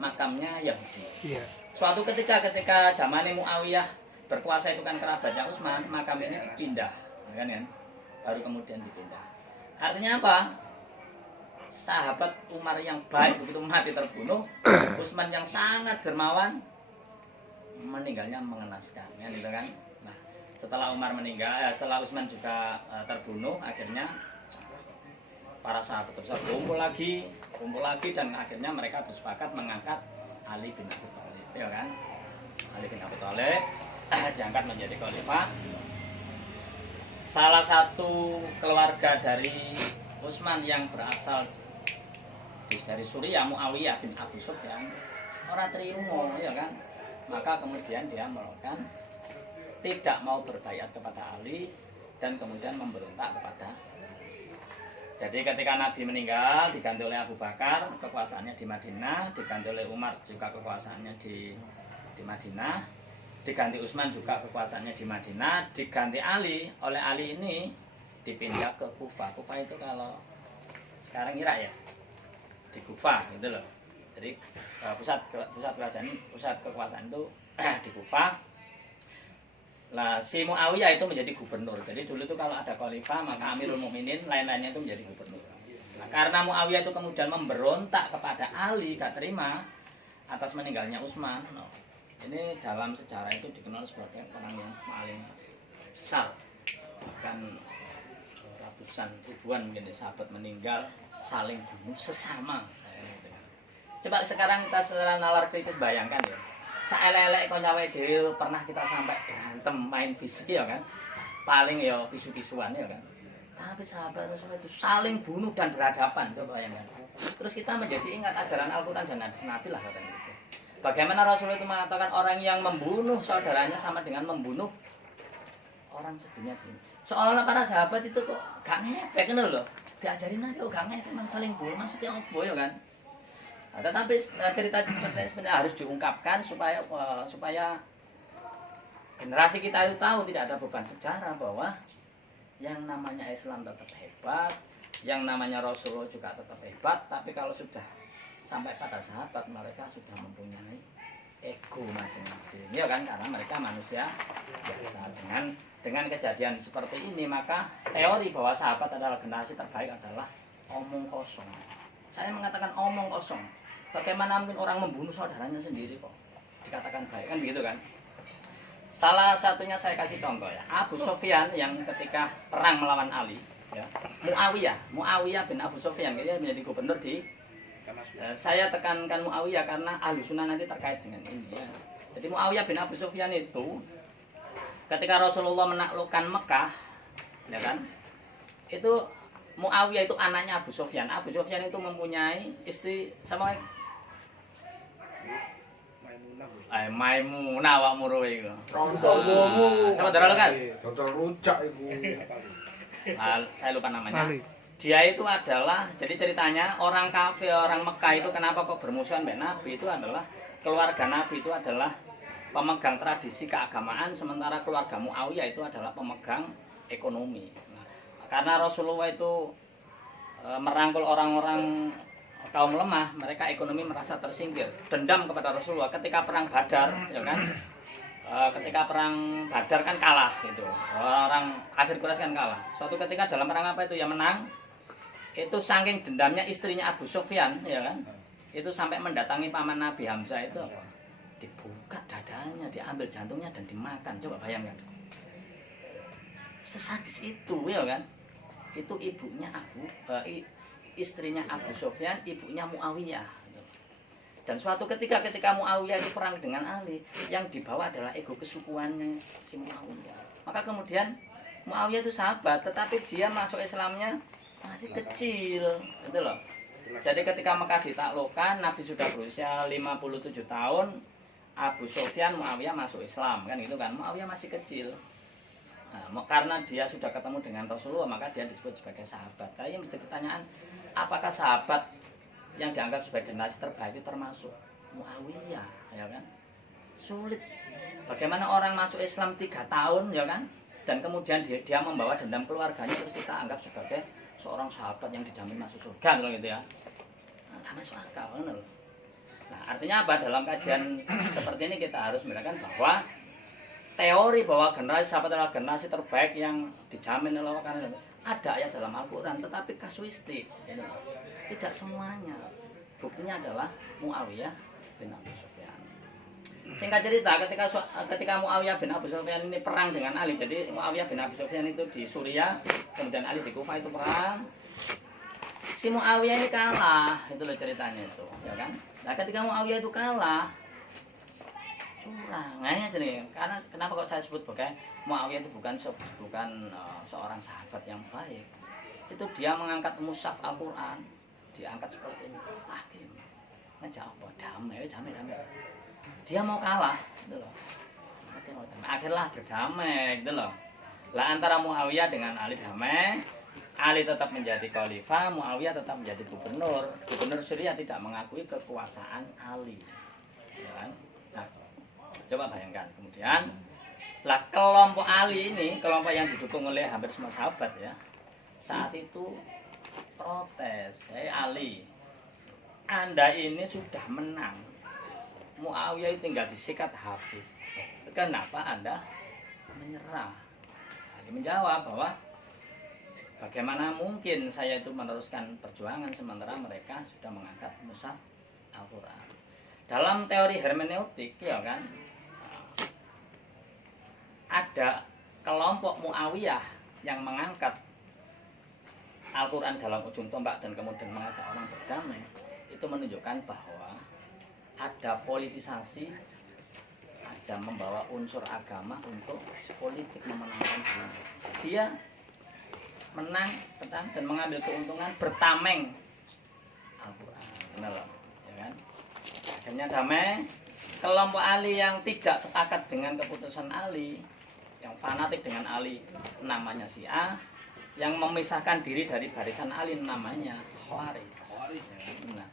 makamnya Yahudi. Iya. Suatu ketika zaman Muawiyah berkuasa itu kan kerabatnya Utsman, makam ini dipindah, kan? Baru kemudian dipindah. Artinya apa? Sahabat Umar yang baik begitu mati terbunuh, Utsman yang sangat dermawan meninggalnya mengenaskan, kan gitu kan? Nah, setelah Umar meninggal, setelah Utsman juga terbunuh, akhirnya para sahabat tersebut kumpul lagi dan akhirnya mereka bersepakat mengangkat Ali bin Abi Thalib, ya kan? Ali bin Abi Thalib diangkat menjadi khalifah. Salah satu keluarga dari Utsman yang berasal dari Suriah, Muawiyah bin Abu Sufyan, orang terima, ya kan? Maka kemudian dia melakukan tidak mau berbaiat kepada Ali dan kemudian memberontak kepada. Jadi ketika Nabi meninggal diganti oleh Abu Bakar, kekuasaannya di Madinah, diganti oleh Umar juga kekuasaannya di Madinah, diganti Utsman juga kekuasaannya di Madinah, diganti Ali. Oleh Ali ini dipindah ke Kufah. Kufah itu kalau sekarang Irak ya, di Kufah gitu loh. Jadi pusat kekuasaan itu di Kufah. Lah si Muawiyah itu menjadi gubernur. Jadi dulu itu kalau ada khalifah maka Amirul Mukminin lain-lainnya itu menjadi gubernur. Nah, karena Muawiyah itu kemudian memberontak kepada Ali, gak terima atas meninggalnya Utsman. No. Ini dalam sejarah itu dikenal sebagai orang yang paling besar. Bahkan ratusan ribuan mungkin sahabat meninggal saling bunuh sesama. Coba sekarang kita secara nalar kritis bayangkan ya. Saelek-elek kok nyawe dhewe pernah kita sampai berantem main fisik ya kan. Paling ya pisu-pisuan ya kan. Tapi sahabat Rasulullah itu saling bunuh dan berhadapan, coba bayangkan. Terus kita menjadi ingat ajaran Al-Qur'an dan hadis Nabi lah katanya itu. Bagaimana Rasulullah itu mengatakan orang yang membunuh saudaranya sama dengan membunuh orang sedunia ini. Seolah-olah para sahabat itu kok gak ngefek ngono lho. Diajarin aja kok gak ngefek malah saling bunuh, maksudnya opo ya kan. Nah, tetapi cerita seperti harus diungkapkan supaya generasi kita itu tahu tidak ada beban sejarah bahwa yang namanya Islam tetap hebat, yang namanya Rasulullah juga tetap hebat, tapi kalau sudah sampai pada sahabat mereka sudah mempunyai ego masing-masing, ya kan, karena mereka manusia biasa. Dengan kejadian seperti ini maka teori bahwa sahabat adalah generasi terbaik adalah omong kosong. Saya mengatakan omong kosong. Bagaimana mungkin orang membunuh saudaranya sendiri kok dikatakan baik, kan begitu kan? Salah satunya saya kasih contoh ya. Abu Sufyan yang ketika perang melawan Ali, ya. Muawiyah bin Abu Sufyan, dia menjadi gubernur di. Saya tekankan Muawiyah karena ahli sunnah nanti terkait dengan ini. Ya. Jadi Muawiyah bin Abu Sufyan itu ketika Rasulullah menaklukkan Mekah, ya kan? Itu Muawiyah itu anaknya Abu Sufyan. Abu Sufyan itu mempunyai istri sama Maimunah awak muru iku. Rontomu. Sama Dara Lukas. Ronto rujak iku. Saya lupa namanya. Dia itu adalah, jadi ceritanya orang kafir, orang Mekah itu kenapa kok bermusuhan dengan Nabi, itu adalah keluarga Nabi itu adalah pemegang tradisi keagamaan, sementara keluarga Muawiyah itu adalah pemegang ekonomi. Nah, karena Rasulullah itu merangkul orang-orang kaum lemah, mereka ekonomi merasa tersingkir, dendam kepada Rasulullah. Ketika perang Badar, ya kan, ketika perang Badar kan kalah gitu, orang kafir Quraisy kan kalah. Suatu ketika dalam perang apa itu yang menang, itu saking dendamnya istrinya Abu Sufyan, ya kan, itu sampai mendatangi paman Nabi Hamzah itu, dibuka dadanya, diambil jantungnya dan dimakan. Coba bayangkan, sesadis itu, ya kan. Itu ibunya istrinya Abu Sufyan, ibunya Muawiyah. Dan suatu ketika Muawiyah itu perang dengan Ali, yang dibawa adalah ego kesukuannya si Muawiyah. Maka kemudian Muawiyah itu sahabat, tetapi dia masuk Islamnya masih kecil, gitu loh. Jadi ketika Mekah ditaklukkan, Nabi sudah berusia 57 tahun, Abu Sufyan, Muawiyah masuk Islam, kan gitu kan. Muawiyah masih kecil. Nah, karena dia sudah ketemu dengan Rasulullah, maka dia disebut sebagai sahabat. Saya menjadi pertanyaan, apakah sahabat yang dianggap sebagai generasi terbaik itu termasuk Muawiyah, ya kan? Sulit. Bagaimana orang masuk Islam 3 tahun, ya kan? Dan kemudian dia membawa dendam keluarganya, terus kita anggap sebagai seorang sahabat yang dijamin masuk surga, gitu ya? Nah, masuk akal, kan? Nah, artinya apa? Dalam kajian seperti ini kita harus mengatakan bahwa teori bahwa generasi sahabat adalah generasi terbaik yang dijamin oleh Allah ada ayat dalam Al-Quran, tetapi kasuistik, ya, tidak semuanya. Buktinya adalah Muawiyah bin Abu Sufyan. Singkat cerita, ketika Muawiyah bin Abu Sufyan ini perang dengan Ali, jadi Muawiyah bin Abu Sufyan itu di Suriah, kemudian Ali di Kufah itu perang. si Muawiyah ini kalah, itu loh ceritanya itu, ya kan? Nah ketika Muawiyah itu kalah, curang, karena kenapa kok saya sebut sebagai Muawiyah itu bukan seorang sahabat yang baik. Itu dia mengangkat mushaf Al-Quran, diangkat seperti ini, hakim, ngejak apa? Damai. Dia mau kalah, gitu loh. Akhirnya berdamai, gitu loh. Lah antara Muawiyah dengan Ali damai, Ali tetap menjadi khalifah, Muawiyah tetap menjadi gubernur. Gubernur Suriah tidak mengakui kekuasaan Ali. Ya kan? Nah, coba bayangkan. Kemudian, lah kelompok Ali ini, kelompok yang didukung oleh hampir semua sahabat ya, saat itu protes, Ali, Anda ini sudah menang. Muawiyah tinggal disikat habis. Kenapa Anda menyerah? Ali menjawab bahwa bagaimana mungkin saya itu meneruskan perjuangan sementara mereka sudah mengangkat mushaf Al-Quran. Dalam teori hermeneutik, ya kan, ada kelompok Muawiyah yang mengangkat Al-Quran dalam ujung tombak dan kemudian mengajak orang berdamai. Itu menunjukkan bahwa ada politisasi, ada membawa unsur agama untuk politik memenangkan diri. Dia menang dan mengambil keuntungan bertameng Al-Quran, ya kan? Akhirnya damai. Kelompok Ali yang tidak sepakat dengan keputusan Ali, yang fanatik dengan Ali, namanya Syiah, yang memisahkan diri dari barisan Ali namanya Khawarij. Nah,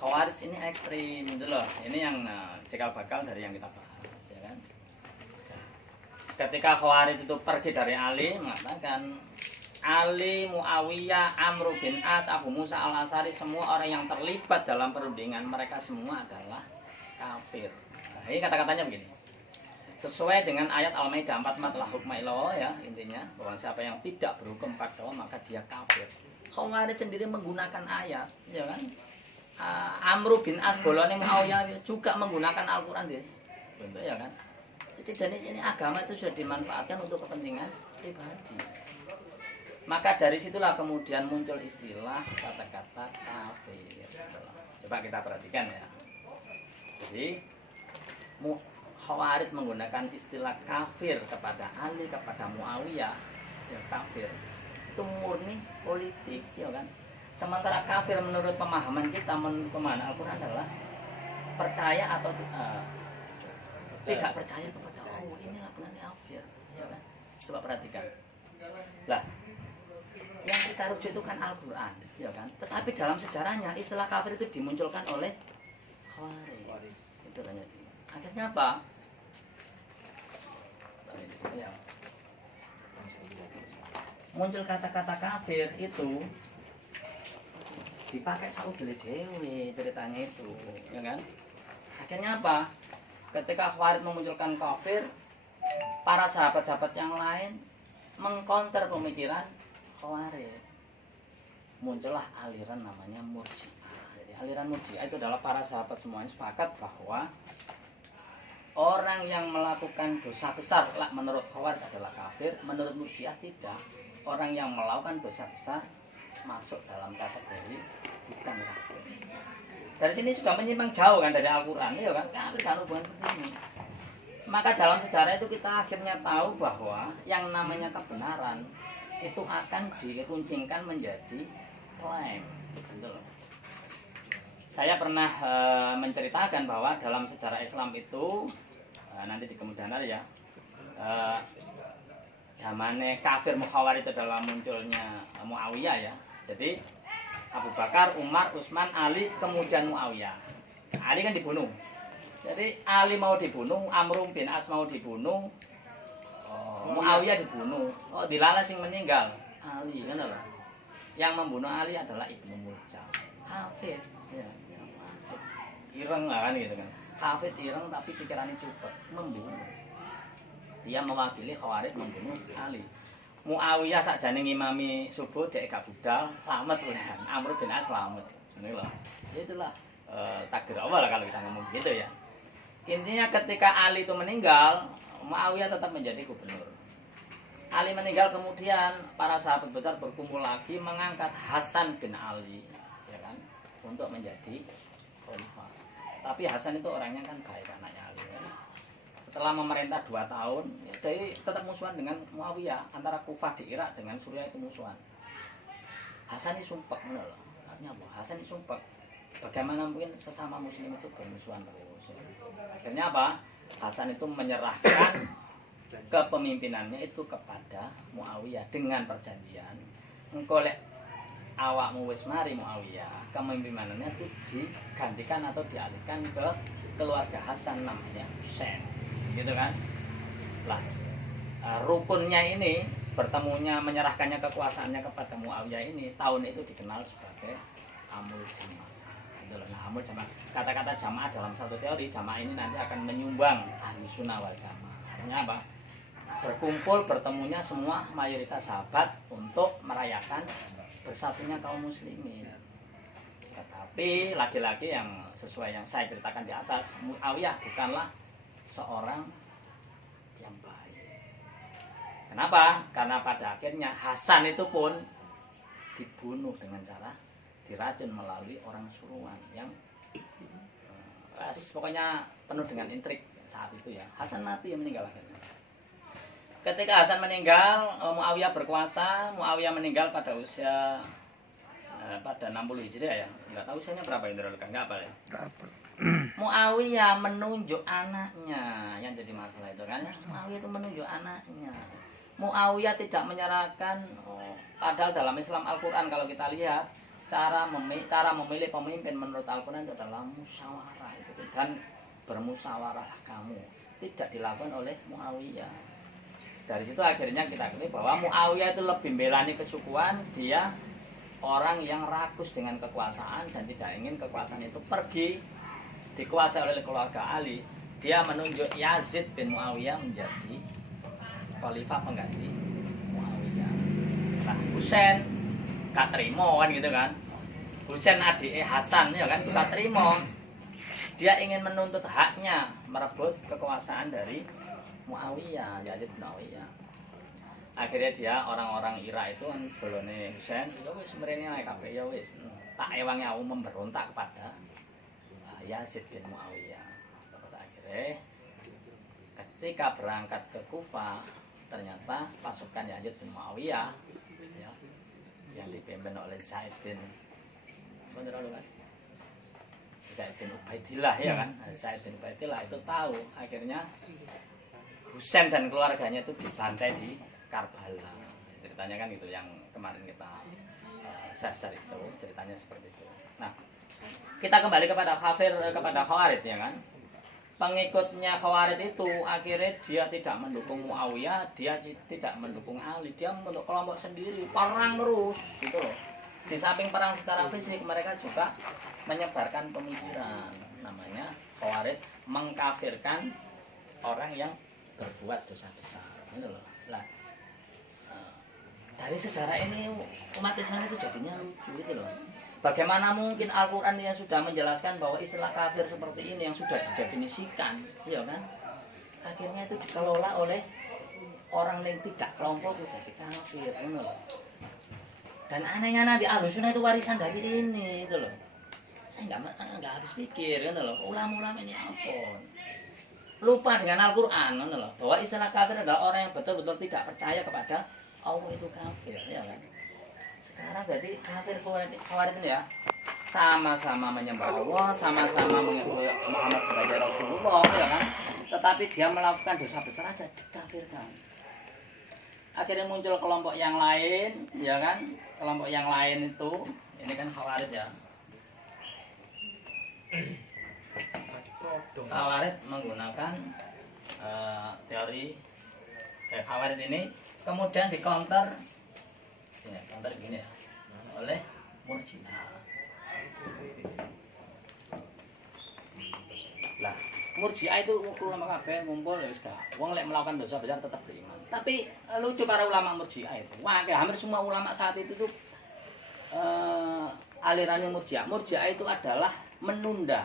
Khawarij ini ekstrim, gitu loh. Ini yang cikal bakal dari yang kita bahas, ya kan? Ketika Khawarij itu pergi dari Ali, mengatakan Ali, Muawiyah, Amr bin As, Abu Musa al-Asy'ari, semua orang yang terlibat dalam perundingan mereka semua adalah kafir. Nah, ini kata-katanya begini. Sesuai dengan ayat Al-Maidah 44 la hukma illallah ya, intinya bahwa siapa yang tidak berhukum pada Allah maka dia kafir. Khawarij sendiri menggunakan ayat, ya kan? Amr bin As bolone Muawiyah juga menggunakan Al-Qur'an dia. Bentuk ya kan? Jadi dari sini agama itu sudah dimanfaatkan untuk kepentingan pribadi. Maka dari situlah kemudian muncul istilah kata-kata kafir. Coba kita perhatikan ya. Jadi Khawarij menggunakan istilah kafir kepada Ali, kepada Muawiyah, ya kafir. Itu murni politik, ya kan? Sementara kafir menurut pemahaman kita, menurut pemahaman Al-Quran adalah percaya atau tidak percaya kepada Allah. Inilah benar kafir, ya kan? Coba perhatikan. Lah, yang kita rujuk itu kan Al-Quran, ya kan? Tetapi dalam sejarahnya istilah kafir itu dimunculkan oleh Khawarij. Itu hanya akhirnya apa? Muncul kata-kata kafir itu dipakai saudele dewe ceritanya itu, ya kan? Akhirnya apa? Ketika Khawarij memunculkan kafir, para sahabat-sahabat yang lain mengkonter pemikiran Khawarij. Muncullah aliran namanya Murji'ah. Jadi aliran Murji'ah itu adalah para sahabat semuanya sepakat bahwa orang yang melakukan dosa besar menurut Khawarij adalah kafir, menurut Murji'ah tidak. Orang yang melakukan dosa besar masuk dalam kategori bukan kafir. Dari sini sudah menyimpang jauh kan dari Al-Quran, ya kan? Kafir kan hubungan seperti ini. Maka dalam sejarah itu kita akhirnya tahu bahwa yang namanya kebenaran itu akan diruncingkan menjadi klaim. Betul. Saya pernah menceritakan bahwa dalam sejarah Islam itu nanti di kemudian hari ya, zamannya kafir Khawarij itu adalah munculnya Muawiyah ya. Jadi Abu Bakar, Umar, Utsman, Ali, kemudian Muawiyah. Ali kan dibunuh. Jadi Ali mau dibunuh, Amr bin As mau dibunuh, Muawiyah dibunuh. Oh, dilala sing meninggal Ali kan lah. Yang membunuh Ali adalah Ibnu Muljam. Kafir. Ya, ireng lah kan gitu kan. Kafir ireng tapi pikirannya cepet, membunuh. Dia mewakili Khawarij membunuh Ali. Muawiyah sakjane ngimami subuh dek gak budal, selamat udah. Amr bin As selamat. Ini loh. Itulah takdir Allah lah kalau kita ngomong gitu ya. Intinya ketika Ali itu meninggal, Muawiyah tetap menjadi gubernur. Ali meninggal, kemudian para sahabat besar berkumpul lagi mengangkat Hasan bin Ali, ya kan, untuk menjadi khalifah. Tapi Hasan itu orangnya kan baik, anaknya Ali. Ya. Setelah memerintah 2 tahun, ya, dari tetap musuhan dengan Muawiyah, antara Kufah di Irak dengan Suriah itu musuhan. Hasan ini sumpah, loh. Artinya apa? Hasan ini sumpah. Bagaimana mungkin sesama Muslim itu bermusuhan terus? Ya. Akhirnya apa? Hasan itu menyerahkan kepemimpinannya itu kepada Muawiyah dengan perjanjian engko lek awakmu wis mari Muawiyah, kepemimpinannya itu digantikan atau dialihkan ke keluarga Hasan namanya Husain, gitu kan. Lah rukunnya ini bertemunya, menyerahkannya kekuasaannya kepada Muawiyah ini tahun itu dikenal sebagai Amul Jamaah. Nah, Amul Jamaah, kata-kata jamaah dalam satu teori, jamaah ini nanti akan menyumbang Ahlus Sunnah wal Jamaah. Artinya apa? Berkumpul, bertemunya semua mayoritas sahabat untuk merayakan bersatunya kaum muslimin. Tetapi lagi-lagi yang sesuai yang saya ceritakan di atas, Muawiyah bukanlah seorang yang baik. Kenapa? Karena pada akhirnya Hasan itu pun dibunuh dengan cara diracun melalui orang suruhan yang pokoknya penuh dengan intrik saat itu ya. Hasan mati, meninggal akhirnya. Ketika Hasan meninggal, Muawiyah berkuasa. Muawiyah meninggal pada usia pada 60 Hijriah ya. Enggak tahu usianya berapa itu, enggak apa ya. Muawiyah menunjuk anaknya, yang jadi masalah itu kan. Muawiyah itu menunjuk anaknya. Muawiyah tidak menyerahkan, padahal dalam Islam Al-Qur'an kalau kita lihat cara memilih pemimpin menurut Al-Qur'an itu adalah musyawarah itu, dan bermusyawarah kamu, tidak dilakukan oleh Muawiyah. Dari situ akhirnya kita ketahui bahwa Muawiyah itu lebih membelani kesukuan, dia orang yang rakus dengan kekuasaan dan tidak ingin kekuasaan itu pergi dikuasai oleh keluarga Ali. Dia menunjuk Yazid bin Muawiyah menjadi khalifah pengganti Muawiyah. Nah, Husain gak terima kan gitu kan. Husain adik Hasan ya kan gak terima. Dia ingin menuntut haknya merebut kekuasaan dari Muawiyah, Yazid bin Muawiyah. Akhirnya dia orang-orang Irak itu kan bolone Husain, ya wis mrene ae kabeh ya wis. Tak ewangi aku memberontak kepada Yazid bin Muawiyah. Pada akhirnya ketika berangkat ke Kufah, ternyata pasukan Yazid bin Muawiyah ya, yang dipimpin oleh Zaid bin Zaid bin Ubaidillah ya kan. Zaid bin Ubaidillah itu tahu akhirnya Husain dan keluarganya itu dibantai di Karbala. Ceritanya kan itu yang kemarin kita share itu, ceritanya seperti itu. Nah, kita kembali kepada Khawarij ya kan. Pengikutnya Khawarij itu akhirnya dia tidak mendukung Muawiyah, dia tidak mendukung Ali, dia membentuk kelompok sendiri, perang terus gitu loh. Di samping perang secara fisik, mereka juga menyebarkan pemikiran, namanya Khawarij, mengkafirkan orang yang berbuat dosa besar gitu loh. Lah, dari sejarah ini umat Islam itu jadinya lucu gitu loh. Bagaimana mungkin Al-Quran yang sudah menjelaskan bahwa istilah kafir seperti ini yang sudah didefinisikan, ya kan? Akhirnya itu dikelola oleh orang yang tidak kelompok itu jadi kafir, gitu loh. Dan anehnya nanti Ahlus Sunnah itu warisan dari ini, itu loh. Saya nggak habis pikir, gitu loh. Ulama-ulama ini ampun. Lupa dengan Al-Quran, gitu loh. Bahwa istilah kafir adalah orang yang betul-betul tidak percaya kepada Allah itu kafir, ya kan? Sekarang jadi kafir Khawarij ini ya sama-sama menyembah Allah, sama-sama mengikuti Muhammad sebagai Rasulullah, ya kan? Tetapi dia melakukan dosa besar aja dikafirkan. Akhirnya muncul kelompok yang lain, ya kan? Kelompok yang lain itu, ini kan Khawarij ya. Khawarij menggunakan teori Khawarij ini kemudian dikonter gini ya, oleh Murji'ah. Lah, Murji'ah itu ulama kabeh ngumpul ya wis gak. Wong lek melakukan dosa besar tetap beriman. Tapi lucu para ulama Murji'ah itu. Wah, hampir semua ulama saat itu tuh alirannya Murji'ah. Murji'ah itu adalah menunda.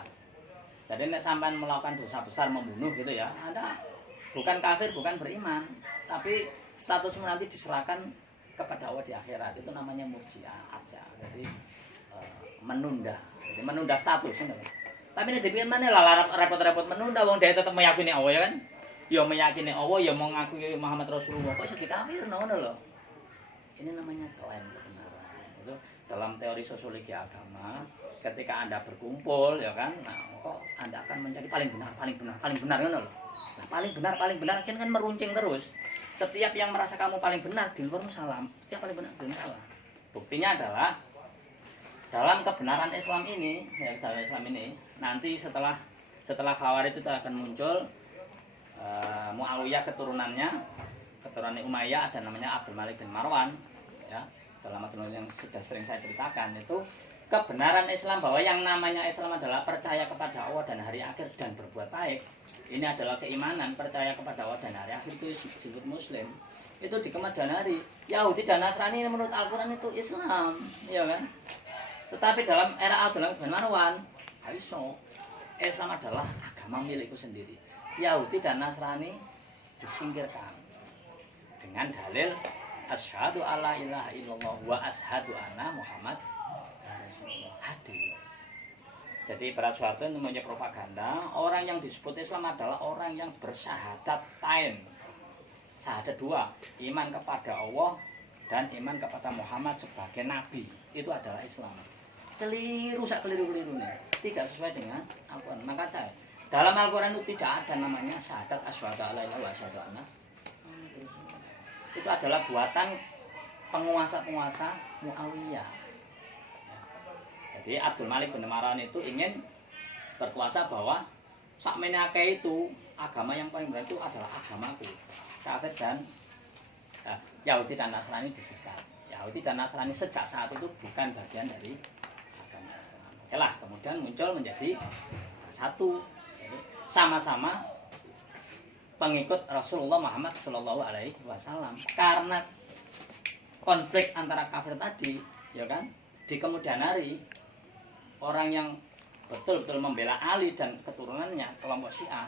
Jadi nek sampean melakukan dosa besar, membunuh gitu ya, Anda bukan kafir, bukan beriman, tapi statusmu nanti diserahkan kepada Allah di akhirat. Itu namanya murji'ah aja. Jadi menunda. Jadi menunda status. Tapi ini dipikir mana lah repot-repot menunda. Wong dia tetap meyakini Allah ya kan? Ya meyakini Allah, ya mau ngakui Muhammad Rasulullah. Kok iso dikafir ngono lho. Ini namanya klaim kebenaran. Itu dalam teori sosiologi agama, ketika Anda berkumpul ya kan, nah kok Anda akan mencari paling benar ngono lho. Nah, paling benar akhirnya kan meruncing terus. Setiap yang merasa kamu paling benar di luar salah, setiap paling benar di luar salah. Buktinya adalah dalam kebenaran Islam ini, ya dalam Islam ini, nanti setelah Khawarij itu akan muncul Muawiyah keturunan Umayyah, ada namanya Abdul Malik bin Marwan, ya dalam materi yang sudah sering saya ceritakan itu kebenaran Islam bahwa yang namanya Islam adalah percaya kepada Allah dan hari akhir dan berbuat baik. Ini adalah keimanan, percaya kepada Allah dan hari akhir itu disebut Muslim. Itu di kemudian hari. Yahudi dan Nasrani menurut Al-Quran itu Islam, ya kan? Tetapi dalam era Abdul Malik bin Marwan, Islam adalah agama milikku sendiri. Yahudi dan Nasrani disingkirkan dengan dalil asyhadu alla ilaha illallah wa asyhadu anna Muhammad Rasulullah. Hadis. Jadi Barat Soeharto itu punya propaganda, orang yang disebut Islam adalah orang yang bersyahadat tain. Syahadat dua, iman kepada Allah dan iman kepada Muhammad sebagai nabi. Itu adalah Islam. Keliru nih. Tidak sesuai dengan Al-Quran. Maka saya dalam Al-Quran itu tidak ada namanya syahadat asyhadu alla ilaha wa asyhadu anna. Itu adalah buatan penguasa-penguasa Muawiyah. Jadi Abdul Malik bin Marwan itu ingin berkuasa bahwa sakmene akeh itu agama yang paling benar itu adalah agamaku. Kafir dan Yahudi dan Nasrani disikat. Yahudi dan Nasrani sejak saat itu bukan bagian dari agama Islam. Oke lah, kemudian muncul menjadi satu, sama-sama pengikut Rasulullah Muhammad Shallallahu Alaihi Wasallam. Karena konflik antara kafir tadi, ya kan, di kemudian hari orang yang betul-betul membela Ali dan keturunannya kelompok Syiah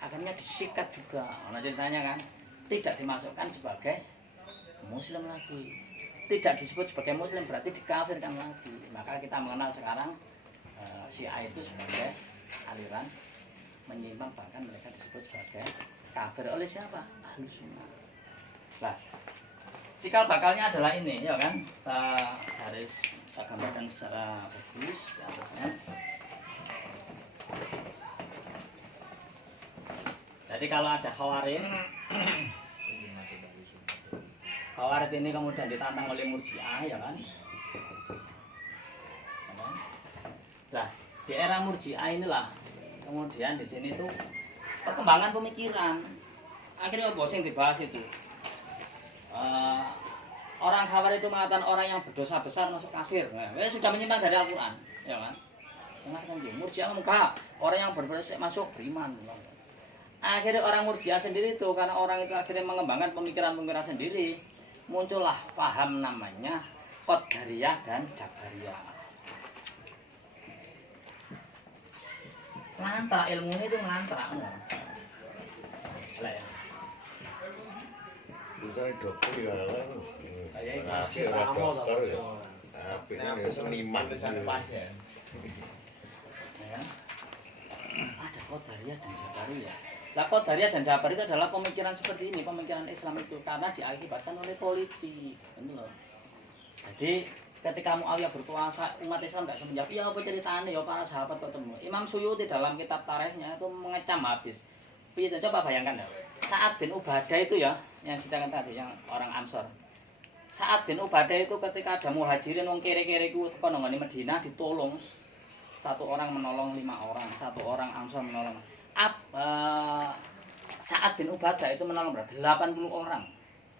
akhirnya disikat juga. Nah ceritanya kan tidak dimasukkan sebagai Muslim lagi, tidak disebut sebagai Muslim berarti dikafirkan lagi. Maka kita mengenal sekarang Syiah itu sebagai aliran menyimpang, bahkan mereka disebut sebagai kafir oleh siapa? Ahlus Sunnah. Nah, cikal bakalnya adalah ini, ya kan? Garis saya gambarkan secara bagus di atasnya. Jadi kalau ada Khawarij ini kemudian ditantang oleh Murji'ah, ya kan? Nah, di era Murji'ah inilah kemudian di sini tuh perkembangan pemikiran. Akhirnya bosing dibahas itu. Orang Khawarij itu mengatakan orang yang berdosa besar masuk kafir. Nah, sudah menyimpang dari Al-Quran, ya kan? Mengatakan dia Murji'ah enggak, orang yang berdosa masuk beriman. Akhirnya orang Murji'ah sendiri itu karena orang itu akhirnya mengembangkan pemikiran-pemikiran sendiri, muncullah paham namanya Qadariyah dan Jabariyah. Ngantra ilmu ini itu ngantra. Lah ya. Misalnya dokter ya lah. Hasil dokter ya. Tapi ini seniman pas ya. Ada Qadariyah dan Jabariyah. Lah Qadariyah dan Jabariyah itu adalah pemikiran seperti ini, pemikiran Islam itu karena diakibatkan oleh politik, gitu loh. Jadi ketika Muawiyah berkuasa, umat Islam tidak bisa menjawab, ya apa ceritanya, ya para sahabat ketemu. Imam Suyuti dalam kitab tarikhnya itu mengecam habis. Coba bayangkan ya, Sa'ad bin Ubadah itu ya, yang ceritakan tadi, yang orang Ansor. Sa'ad bin Ubadah itu ketika ada muhajirin, wong kere-kere itu teko nang Madinah ditolong. Satu orang menolong 5 orang, satu orang Ansor menolong. Sa'ad bin Ubadah itu menolong berarti 80 orang.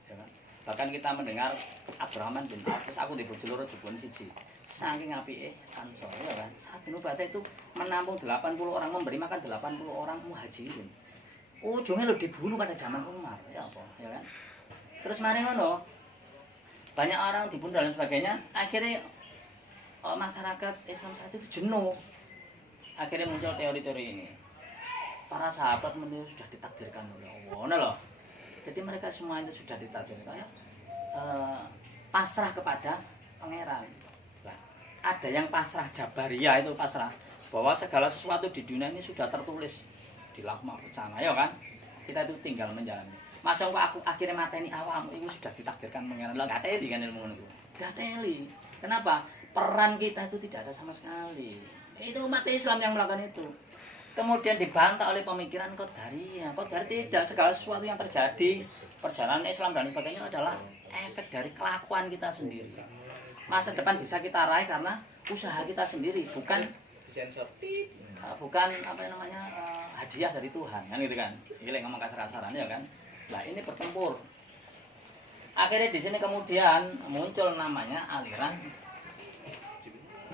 Ya kan? Bahkan kita mendengar Abdurrahman bin Auf, aku di Bojoloro jebon siji. Saking apike Ansor, ya kan. Sa'ad bin Ubadah itu menampung 80 orang, memberi makan 80 orang muhajirin. Ujungnya lo dibunuh pada zaman Umar, ya apa, ya kan? Terus mari ngono, banyak orang dibunuh dan sebagainya. Akhirnya masyarakat Islam saat itu jenuh. Akhirnya muncul teori-teori ini. Para sahabat menurut sudah ditakdirkan oleh Allah, nah loh. Jadi mereka semua itu sudah ditakdirkan pasrah kepada pangeran. Nah, ada yang pasrah Jabariyah itu pasrah bahwa segala sesuatu di dunia ini sudah tertulis di lauh mahfuz sana, ya kan? Kita itu tinggal menjalani. Masa kok aku akhirnya mateni awakmu itu sudah ditakdirkan pangeran. Lah gak teli kan ilmu ngono. Gak teli. Kenapa? Peran kita itu tidak ada sama sekali. Itu umat Islam yang melakukan itu. Kemudian dibantah oleh pemikiran Qadariyah. Qadariyah tidak, segala sesuatu yang terjadi perjalanan Islam dan sebagainya adalah efek dari kelakuan kita sendiri. Masa depan bisa kita raih karena usaha kita sendiri, bukan apa namanya hadiah dari Tuhan, kan gitu kan? Ini ngomong kasar-kasaran ya kan? Nah ini bertempur. Akhirnya di sini kemudian muncul namanya aliran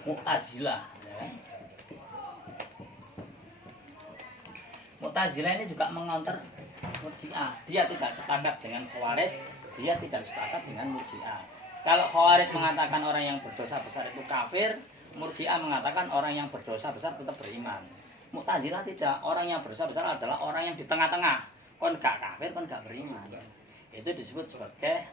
Mu'tazilah. Ya kan? Mu'tazilah ini juga mengonter Murji'ah. Dia tidak sepakat dengan Khawarij, dia tidak sepakat dengan Murji'ah. Kalau Khawarij mengatakan orang yang berdosa besar itu kafir, Murji'ah mengatakan orang yang berdosa besar tetap beriman. Mu'tazilah tidak, orang yang berdosa besar adalah orang yang di tengah-tengah. Kon gak kafir, kon gak beriman. Itu disebut sebagai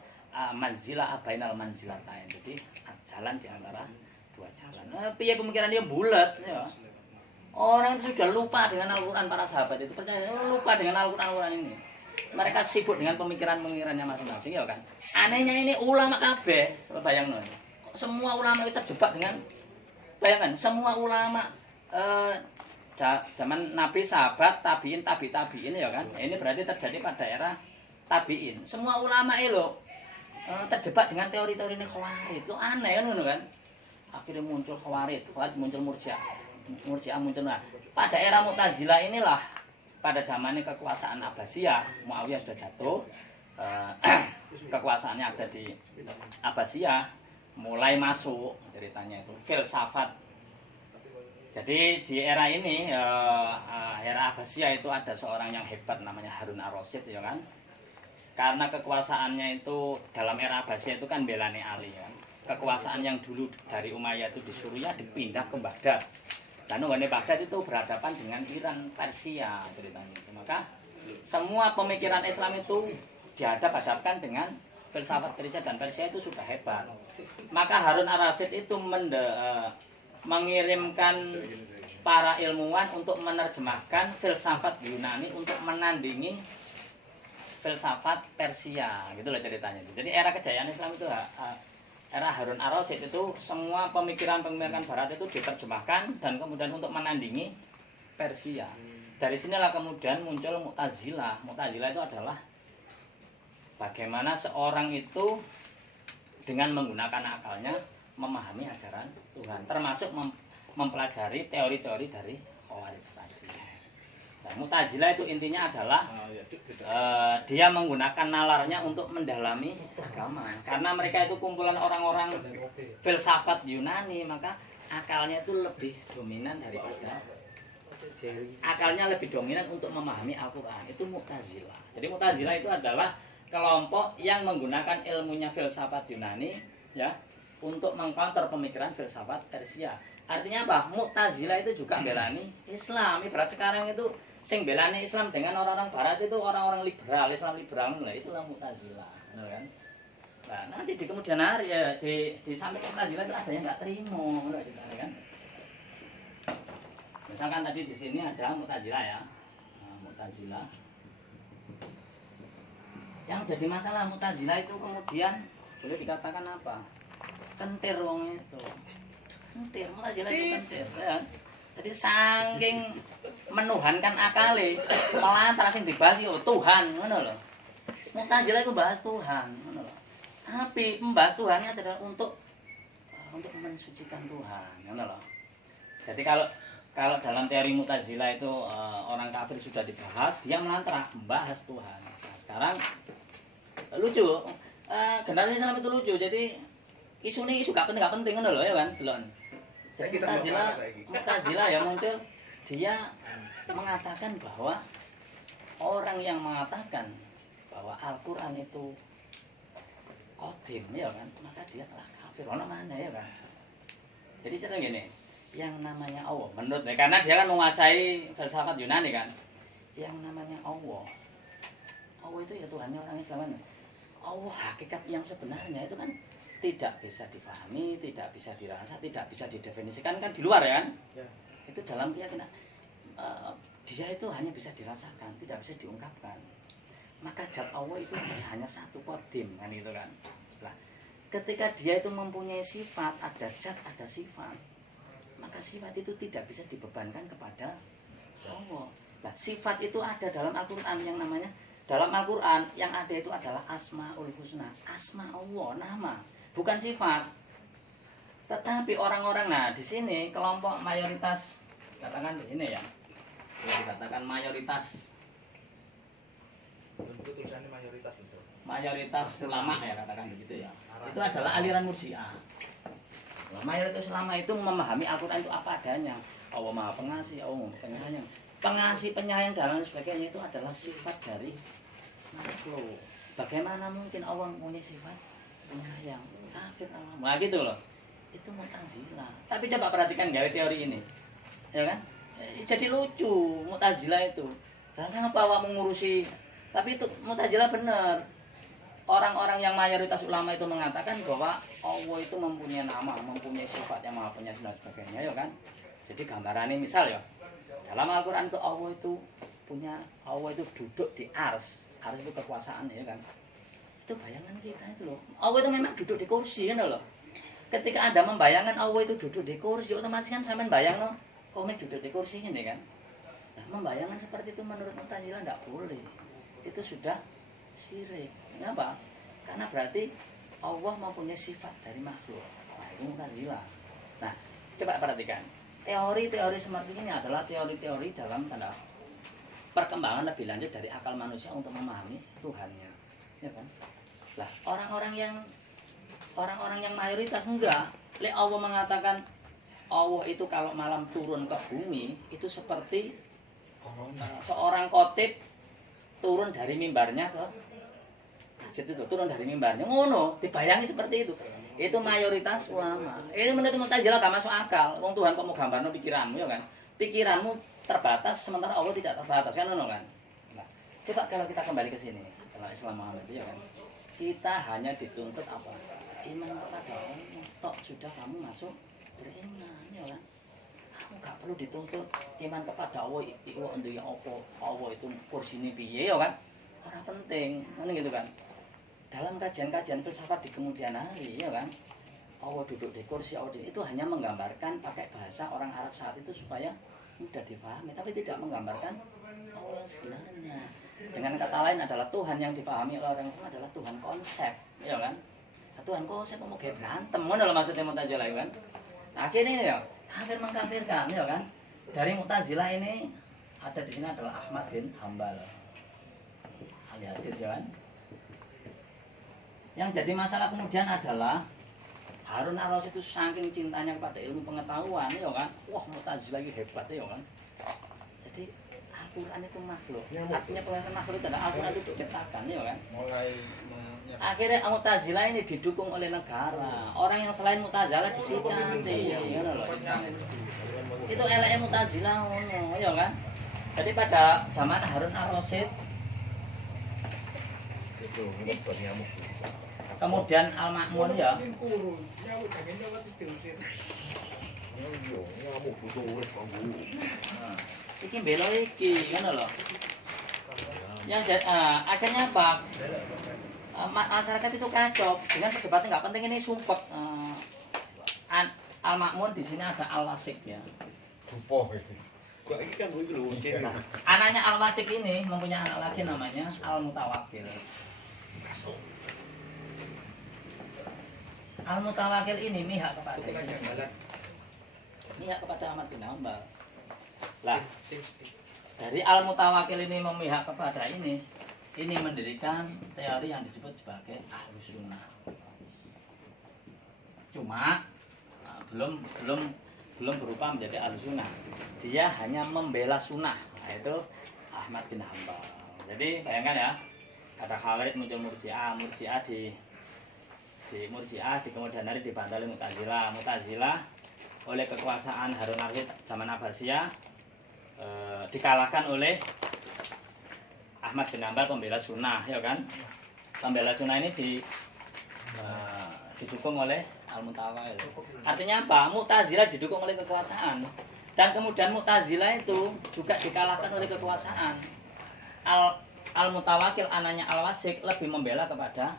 manzilah bainal manzilatain. Jadi jalan di antara dua jalan. Piye pemikiran dia bulat ya. Orang itu sudah lupa dengan Al-Quran, para sahabat itu percaya lupa dengan Al-Quran ini. Mereka sibuk dengan pemikiran-pemikirannya masing-masing ya kan. Anehnya ini ulama kabeh, bayangno. Semua ulama itu terjebak dengan, bayangkan semua ulama zaman Nabi, sahabat, tabiin, tabiin ya kan. Ini berarti terjadi pada era tabiin. Semua ulama itu terjebak dengan teori-teori ini Khawarij. Itu aneh kan. Akhirnya muncul Khawarij, muncul Murji'ah muncul. Nah, pada era Mu'tazilah inilah, pada zamannya kekuasaan Abbasiyah, Muawiyah sudah jatuh, kekuasaannya ada di Abbasiyah, mulai masuk ceritanya itu filsafat. Jadi di era ini, era Abbasiyah itu ada seorang yang hebat namanya Harun ar-Rasyid ya kan. Karena kekuasaannya itu dalam era Abbasiyah itu kan belani Ali kan. Kekuasaan yang dulu dari Umayyah itu di Suriah dipindah ke Baghdad. Dan Baghdad itu berhadapan dengan Iran, Persia ceritanya itu. Maka semua pemikiran Islam itu dihadap-hadapkan dengan filsafat Persia, dan Persia itu sudah hebat. Maka Harun ar-Rasyid itu mengirimkan para ilmuwan untuk menerjemahkan filsafat Yunani untuk menandingi filsafat Persia, gitu loh ceritanya. Jadi era kejayaan Islam itu era Harun ar-Rasyid itu semua pemikiran-pemikiran barat itu diterjemahkan dan kemudian untuk menandingi Persia. Dari sinilah kemudian muncul Mu'tazilah. Mu'tazilah itu adalah bagaimana seorang itu dengan menggunakan akalnya memahami ajaran Tuhan, termasuk mempelajari teori-teori dari Khawarij tadi. Nah, Mu'tazilah itu intinya adalah dia menggunakan nalarnya untuk mendalami agama. Karena mereka itu kumpulan orang-orang filsafat Yunani, maka akalnya itu lebih dominan daripada akalnya lebih dominan untuk memahami Al-Quran. Itu Mu'tazilah. Jadi Mu'tazilah itu adalah kelompok yang menggunakan ilmunya filsafat Yunani ya untuk mengcounter pemikiran filsafat Persia. Artinya apa? Mu'tazilah itu juga belani Islam. Ibarat sekarang itu sing belani Islam dengan orang-orang barat itu orang-orang liberal, Islam liberal, nah itulah Mu'tazilah, kan? Nah, nanti di kemudian hari ya di samping Mu'tazilah itu ada yang nggak terima, kan? Misalkan tadi di sini ada Mu'tazilah ya, Mu'tazilah. Yang jadi masalah Mu'tazilah itu kemudian boleh dikatakan apa? Kentir wong itu, kentir Mu'tazilah itu kentir, ya. Jadi saking menuhankan akale, malah sing dibahas yo Tuhan, ngono lho. Mu'tazilah itu bahas Tuhan, ngono lho. Tapi membahas Tuhannya adalah untuk mensucikan Tuhan, ngono lho. Jadi kalau dalam teori Mu'tazilah itu orang kafir sudah dibahas, dia melantrak membahas Tuhan. Nah, sekarang lucu, generasi Islam itu lucu. Jadi isu gak penting ngono lho ya kan, delok. Mu'tazilah yang muncul, dia mengatakan bahwa orang yang mengatakan bahwa Al-Quran itu qadim ya kan, maka dia telah kafir. Ono mana ya kan? Jadi cerita gini, yang namanya Allah menurut dia, karena dia kan menguasai filsafat Yunani kan, yang namanya Allah Allah itu ya Tuhannya orang Islam. Allah hakikat yang sebenarnya itu kan tidak bisa difahami, tidak bisa dirasa, tidak bisa didefinisikan kan di luar ya kan? Ya. Itu dalam keyakinan dia itu hanya bisa dirasakan, tidak bisa diungkapkan. Maka zat Allah itu hanya satu, qadim kan itu kan. Nah, ketika dia itu mempunyai sifat, ada zat, ada sifat, maka sifat itu tidak bisa dibebankan kepada Allah. Nah, sifat itu ada dalam Al-Qur'an yang namanya dalam Al-Qur'an yang ada itu adalah Asmaul Husna. Asma Allah, nama, bukan sifat. Tetapi orang-orang nah di sini kelompok mayoritas katakan di sini ya. Dikatakan mayoritas. Tentu tulisannya mayoritas itu. Mayoritas ulama ya katakan begitu ya. Itu adalah aliran Murji'ah. Nah, mayoritas ulama itu memahami Al-Qur'an itu apa adanya. Allah Maha Pengasih, Allah Maha Penyayang. Pengasih, penyayang dan lain sebagainya itu adalah sifat dari makhluk. Bagaimana mungkin Allah mempunyai sifat penyayang? Kafir Allah. Nah gitu loh. Itu Mu'tazilah. Tapi coba perhatikan gawe teori ini. Ya kan? Jadi lucu Mu'tazilah itu. Karena kenapa awak mengurusi? Tapi itu Mu'tazilah benar. Orang-orang yang mayoritas ulama itu mengatakan bahwa Allah itu mempunyai nama, mempunyai sifat yang maha penyayang dan sebagainya, ya kan? Jadi gambarannya misal ya, dalam Al-Quran itu Allah itu duduk di ars. Ars itu kekuasaan ya kan? Itu bayangan kita itu loh. Allah itu memang duduk di kursi kan loh. Ketika Anda membayangkan Allah itu duduk di kursi, otomatis kan sampean bayang loh, komik duduk di kursi ini kan? Nah, membayangkan seperti itu menurut Mu'tazilah tidak boleh. Itu sudah syirik. Kenapa? Karena berarti Allah mempunyai sifat dari makhluk. Nah, itu Mu'tazilah. Nah, coba perhatikan. Teori-teori seperti ini adalah teori-teori dalam tanda perkembangan lebih lanjut dari akal manusia untuk memahami Tuhannya. Ya kan? Lah, orang-orang yang mayoritas enggak. Allah mengatakan Allah itu kalau malam turun ke bumi itu seperti seorang khotib turun dari mimbarnya ke masjid itu, turun dari mimbarnya ngono, dibayangi seperti itu. Itu mayoritas ulama. Itu menurut Mu'tazilah gak masuk akal. Wong Tuhan kok mau gambarno pikiranmu ya kan? Pikiranmu terbatas sementara Allah tidak terbatas kan ngono kan? Nah, coba kalau kita kembali ke sini, kalau Islam Muhammad itu ya kan. Kita hanya dituntut apa? Iman kepada Allah. Tok sudah kamu masuk beriman ya kan? Kamu gak perlu dituntut iman kepada Allah itu ya apa? Allah itu kursine piye ya kan? Ora penting, kan gitu kan. Dalam kajian-kajian filsafat di kemudian hari ya kan, Allah duduk di kursi Allah itu hanya menggambarkan pakai bahasa orang Arab saat itu supaya mudah difahami, tapi tidak menggambarkan Allah yang sebenarnya. Dengan kata lain adalah Tuhan yang dipahami oleh orang semua adalah Tuhan konsep, ya kan? Tuhan konsep mau kayak berantem, mana maksudnya Mu'tazilah kan? Nah, akhirnya ya hampir mengkafirkan, ya kan? Dari Mu'tazilah ini ada di sini adalah Ahmad bin Hambal, ahli hadis ya kan? Yang jadi masalah kemudian adalah Harun ar-Rasyid itu saking cintanya kepada ilmu pengetahuan, ya kan? Wah, Mu'tazilah lagi hebat ya kan? Jadi Al-Quran itu makhluk. Artinya pengertian makhluk itu adalah Al-Quran itu diciptakan, ya kan? Akhirnya Mu'tazilah ini didukung oleh negara. Orang yang selain Mu'tazilah disikati, ya loh. Itu elek Mu'tazilah ngono, ya kan? Jadi pada zaman Harun ar-Rasyid itu nyamuk. Kemudian Al-Ma'mun ya. Nyamuk butuh urip kanggo. Iki belo iki, ngono lho. Yang akhirnya apa? Masyarakat itu kacau dengan perdebatan nggak penting ini sumpah. Al-Ma'mun di sini ada Al-Wasik ya. Dupoh iki. Kok iki kan kuwi lho cinta. Anaknya Al-Wasik ini mempunyai anak lagi namanya Al-Mutawakkil. Al-Mutawakkil ini mihak kepada Ahmad bin Hambal. Lah, dari Al-Mutawakkil ini memihak kepada ini mendirikan teori yang disebut sebagai Ahlus Sunnah. Cuma belum berupa menjadi Ahlus Sunnah. Dia hanya membela sunnah, yaitu Ahmad bin Hambal. Jadi bayangkan ya, ada Khawarij muncul Murji'ah di kemudian hari dibantah oleh Mu'tazilah oleh kekuasaan Harun ar-Rasyid zaman Abbasiyah dikalahkan oleh Ahmad bin Hanbal pembela sunnah, ya kan? Pembela sunnah ini didukung oleh Al-Mutawakkil. Artinya apa? Mu'tazilah didukung oleh kekuasaan. Dan kemudian Mu'tazilah itu juga dikalahkan oleh kekuasaan. Al-Mutawakkil anaknya Al-Wajik lebih membela kepada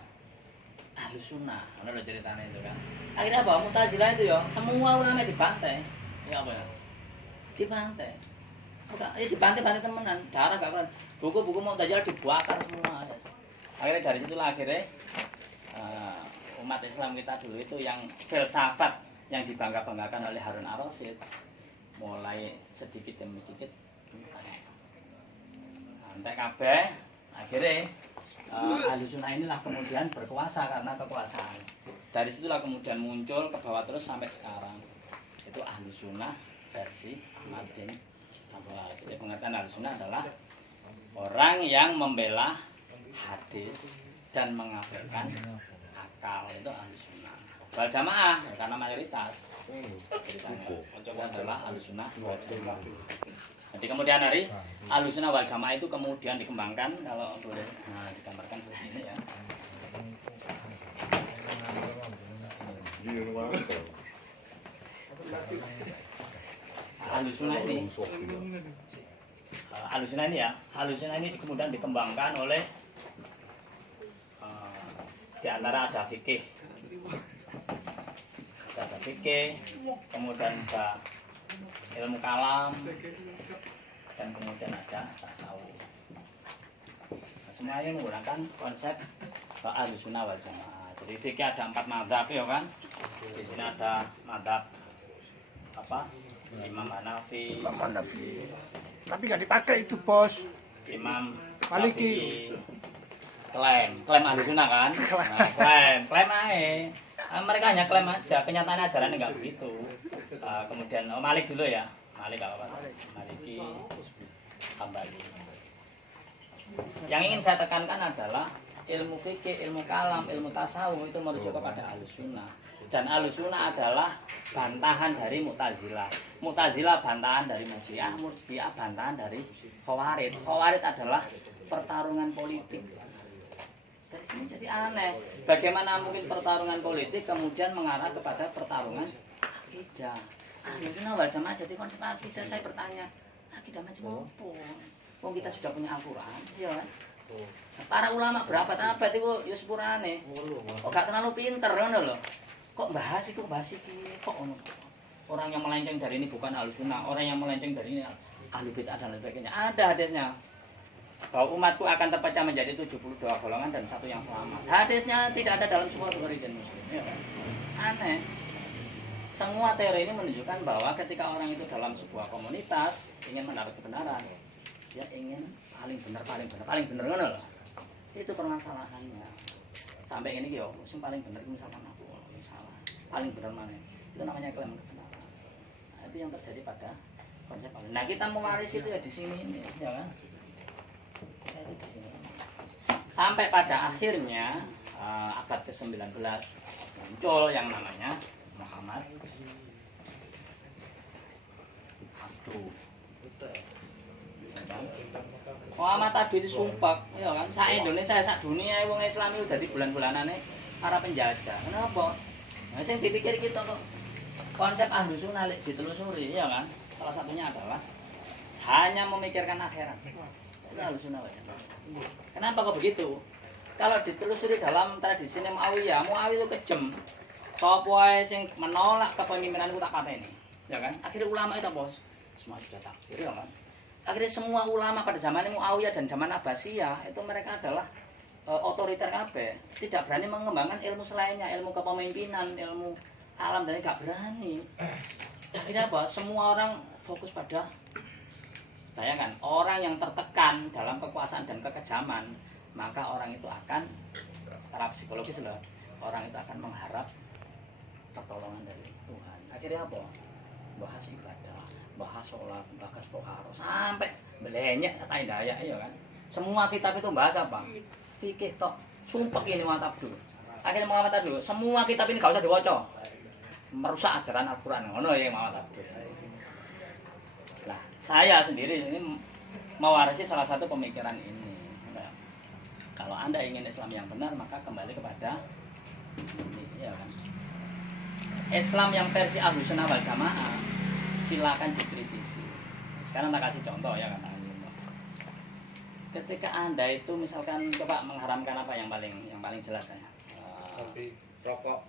Ahlus Sunnah. Mana lo ceritanya itu kan? Akhirnya apa? Mu'tazilah itu ya semua ulama dibantai. Ya apa ya? Dibantai. Bukan, ya dibantai temenan. Darah gak kan? Buku-buku Mu'tazilah dibakar semua. Akhirnya dari situlah umat Islam kita dulu itu yang filsafat yang dibangga-banggakan oleh Harun ar-Rasyid mulai sedikit demi sedikit sampai kabeh akhirnya Ahlus Sunnah inilah kemudian berkuasa karena kekuasaan. Dari situlah kemudian muncul ke bawah terus sampai sekarang. Itu Ahlus Sunnah versi Ahmad bin Hanbal. Jadi pengertian Ahlus Sunnah adalah orang yang membela hadis dan mengabaikan akal, itu Ahlus Sunnah. Wal Jamaah karena mayoritas ceritanya itu adalah Ahlus Sunnah wal Jamaah. Jadi kemudian hari Ahlus Sunnah wal Jamaah itu kemudian dikembangkan, kalau boleh digambarkan seperti ini ya. Ahlus Sunnah ini Ahlus Sunnah ini kemudian dikembangkan oleh di antara ada fikih, kemudian ada ilmu kalam, dan kemudian ada tasawuf. Nah, semuanya menggunakan konsep Ahlus Sunnah wal Jamaah. Jadi fikih ada 4 mazhab ya kan? Di sini ada mazhab apa? Imam Hanafi. Tapi nggak dipakai itu, Bos. Imam Maliki. Klaim Ahlus Sunnah kan? Nah, klaim aja. Mereka hanya klaim aja, kenyataannya ajarannya nggak begitu. Kemudian Malik dulu ya, Malik apa? Maliki, Hambali. Yang ingin saya tekankan adalah ilmu fikih, ilmu kalam, ilmu tasawuf itu merujuk kepada Ahlus Sunnah. Dan Ahlus Sunnah adalah bantahan dari Mu'tazilah. Mu'tazilah bantahan dari Murji'ah, Murji'ah bantahan dari Khawarij. Khawarij adalah pertarungan politik. Dari sini jadi aneh, bagaimana mungkin pertarungan politik kemudian mengarah kepada pertarungan akidah. Ahlus Sunnah wal Jamaah jadi konsep akidah. Saya bertanya, akidah macam apa? Wong kita sudah punya Al-Quran, ya kan? Para ulama berabad-abad itu ya sepurane. Kok gak terlalu pinter ngono lho. Kok bahas iki kok ngono. Orang yang melenceng dari ini bukan Ahlus Sunnah, orang yang melenceng dari ini ahli bid'ah dan lain sebagainya. Ada hadisnya. Bahwa umatku akan terpecah menjadi 72 golongan dan satu yang selamat. Hadisnya tidak ada dalam semua Bukhari dan Muslim. Ya, aneh. Semua teori ini menunjukkan bahwa ketika orang itu dalam sebuah komunitas ingin menaruh kebenaran, dia ingin paling benar ngono loh. Itu permasalahannya. Sampai ini yo, sing paling benar itu misalkan aku, salah. Paling benar mana? Itu namanya klaim kebenaran. Nah, itu yang terjadi pada konsep. Nah, kita mewarisi itu ya di sini ini, ya kan? Sampai pada akhirnya abad ke-19 muncul yang namanya Muhammad Abduh. Muhammad Abduh itu sumpah, ya kan? Sak Indonesia, sak dunia wong Islam itu dadi bulan-bulanane para penjajah. Kenapa? Nah, sing dipikir kita kok konsep Ahlus Sunnah ditelusuri, ya kan? Salah satunya adalah hanya memikirkan akhirat. Itu Ahlus Sunnah wal Jamaah. Kenapa kok begitu? Kalau ditelusuri dalam tradisi Muawiyah itu kejem. Sapa wae sing menolak kepemimpinan ku tak pateni. Ya kan? Akhirnya ulama itu bos, semua sudah takfir ya kan? Akhirnya semua ulama pada zaman Muawiyah dan zaman Abbasiyah itu mereka adalah otoriter kabeh. Tidak berani mengembangkan ilmu selainnya, ilmu kepemimpinan, ilmu alam dan enggak berani. Akhirnya apa? Semua orang fokus pada bayangkan, orang yang tertekan dalam kekuasaan dan kekejaman, maka orang itu akan secara psikologis loh, orang itu akan mengharap pertolongan dari Tuhan. Akhirnya apa? Bahas ibadah, bahas sholat, bahas toharo, sampai belenyek kata daya, ya kan? Semua kitab itu bahas apa? Fikih tok, sumpah ini Muhammad Abduh. Akhirnya Muhammad Abduh, semua kitab ini gak usah dibaca, merusak ajaran Al-Quran. Ngono ya Muhammad Abduh. Nah, saya sendiri ini mewarisi salah satu pemikiran ini. Kalau Anda ingin Islam yang benar, maka kembali kepada ini, ya kan. Islam yang versi Ahlussunnah wal Jamaah silakan dikritisi. Sekarang tak kasih contoh ya kata Anda. Ketika Anda itu misalkan coba mengharamkan apa yang paling jelas saya. Tapi rokok.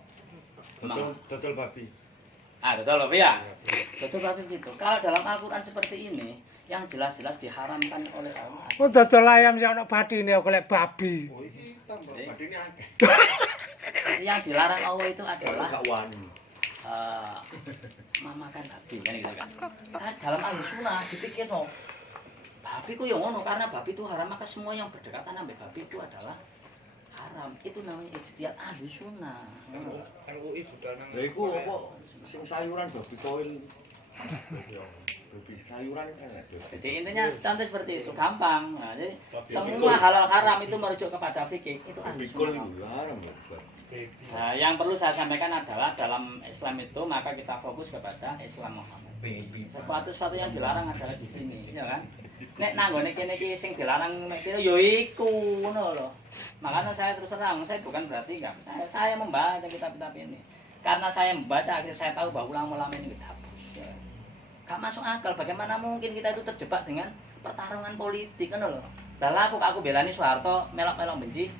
Total babi. Betul babi ya. Betul babi gitu. Kalau dalam Al-Qur'an seperti ini yang jelas-jelas diharamkan oleh Allah. Oh, dodol ayam sing ana bathine golek babi. Oh iki tambah badine akeh. Yang dilarang Allah itu adalah Gak wani. memakan babi kan gitu kan. Dalam Ahlussunnah dipikir no, babi ku yang ngono karena babi itu haram maka semua yang berdekatan sampai babi itu adalah haram. Itu namanya ijtihad Ahlussunnah. MUI budal nang. Lha iku apa sing sayuran babi koin. Babi sayuran kan. Jadi intinya contoh seperti itu gampang. Nah, jadi semua halal haram itu merujuk kepada fikih itu Bikul Ahlussunnah. itu haram. Nah, yang perlu saya sampaikan adalah dalam Islam itu maka kita fokus kepada Islam Muhammad. Sesuatu yang dilarang adalah di sini, ya kan? Nek nanggone kene iki sing dilarang nek kene ya iku ngono lho. Makanya saya terus terang, saya bukan berarti enggak. Saya membaca kitab-kitab ini. Karena saya membaca akhirnya saya tahu bahwa ulama ini tidak ya. Gak masuk akal bagaimana mungkin kita itu terjebak dengan pertarungan politik kan lho. Lah aku belani Soeharto melok-melok benci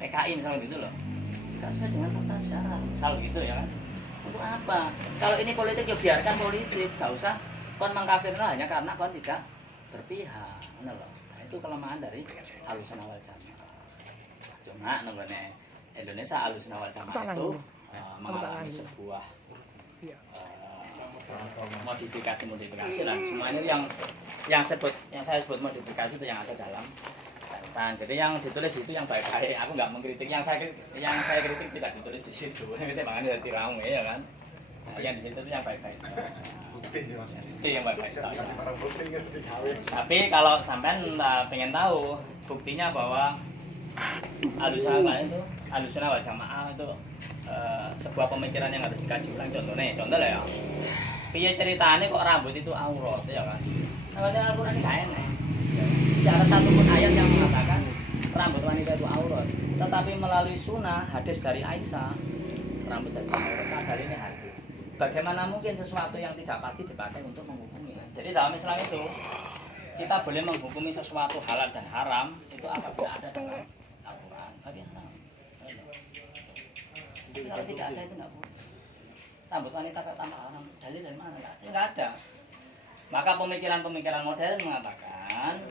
PKI misalnya gitu loh. Gak sesuai dengan tata cara misal gitu ya kan. Untuk apa? Kalau ini politik ya biarkan politik, gak usah kon mengkafirkan hanya karena kon tidak berpihak. Ngono lho. Nah, itu kelemahan dari Ahlussunnah wal Jamaah. Cuma nenggone Indonesia Ahlussunnah wal Jamaah itu mengalami sebuah modifikasi dan semuanya yang saya sebut modifikasi itu yang ada dalam catatan. Jadi yang ditulis itu yang baik-baik. Aku nggak mengkritik yang saya kritik tidak ditulis di situ. Ini makanya dari ramu ya kan. Nah, yang di situ itu yang baik-baik. Itu yang baik-baik. Tapi kalau sampean pengen tahu buktinya bahwa Ahlussunnah wal Jamaah itu sebuah pemikiran yang harus dikaji ulang. Contoh lah ya. Piye ceritanya kok rambut itu aurat ya kan? Kalau Al-Qur'an enggak enak. Tidak ada satupun ayat yang mengatakan rambut wanita itu aurat. Tetapi melalui sunnah hadis dari Aisyah rambut itu aurat. Sadar ini hadis. Bagaimana mungkin sesuatu yang tidak pasti dipakai untuk menghukumi? Jadi dalam Islam itu kita boleh menghukumi sesuatu halal dan haram itu apabila ada dalam Al-Qur'an. Tapi haram. Kalau tidak ada itu enggak boleh. Rambut wanita tambah haram, dalil dari mana? Enggak ada. Maka pemikiran-pemikiran modern mengatakan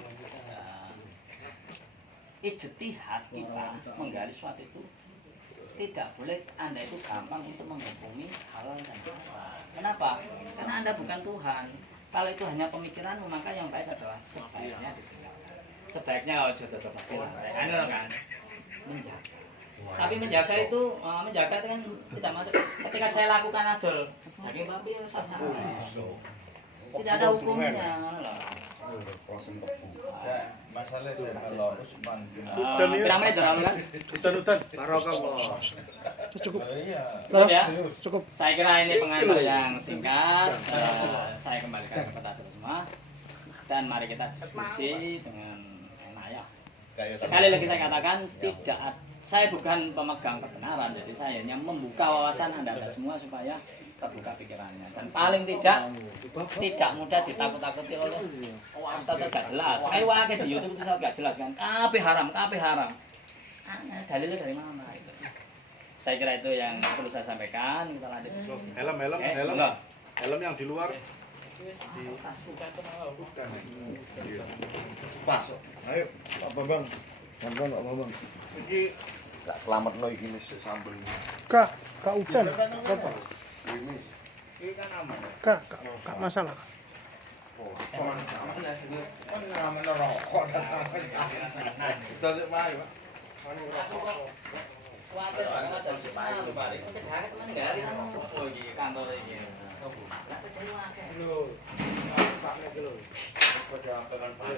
ijtihad kita menggali sesuatu itu tidak boleh Anda itu gampang untuk menghukumi halal dan haram. Kenapa? Karena Anda bukan Tuhan. Kalau itu hanya pemikiranmu, maka yang baik adalah sebaiknya ditinggalkan. Sebaiknya kalau jodoh kan menjaga. Tapi menjaga itu kan tidak masuk. Ketika saya lakukan adol daging babi ya sah-sah. Tidak ada hukumnya. Masalah saya kalau Usman Berapa menit dalam kan? Hutan. Barokah Cukup. Cukup ya? Cukup. Saya kira ini pengantar yang singkat. Saya kembalikan kepada semua. Dan mari kita diskusi dengan enak ya. Sekali lagi saya katakan saya bukan pemegang kebenaran, jadi saya hanya membuka wawasan Anda semua supaya terbuka pikirannya. Dan paling tidak mudah ditakut-takuti oleh ustaz gak jelas. Kayak wae di YouTube itu gak jelas kan. Kabeh haram. Dalilnya dari mana? Saya kira itu yang perlu saya sampaikan. Kita lanjut diskusi. Helm yang di luar. Pas. Ayo, Pak Bambang. Pak Bambang. Iki gak selametno iki wis sambel. Kak hujan. Apa? Ini kan aman. Kak masalah. Aman rokok dan kita sih mari, Pak. Kuatir banget ada semua balik. Pencegahan teman gali kantor iki. Lah terjadi akeh. Lho. Pak nek lho. Kok diapakan Pak?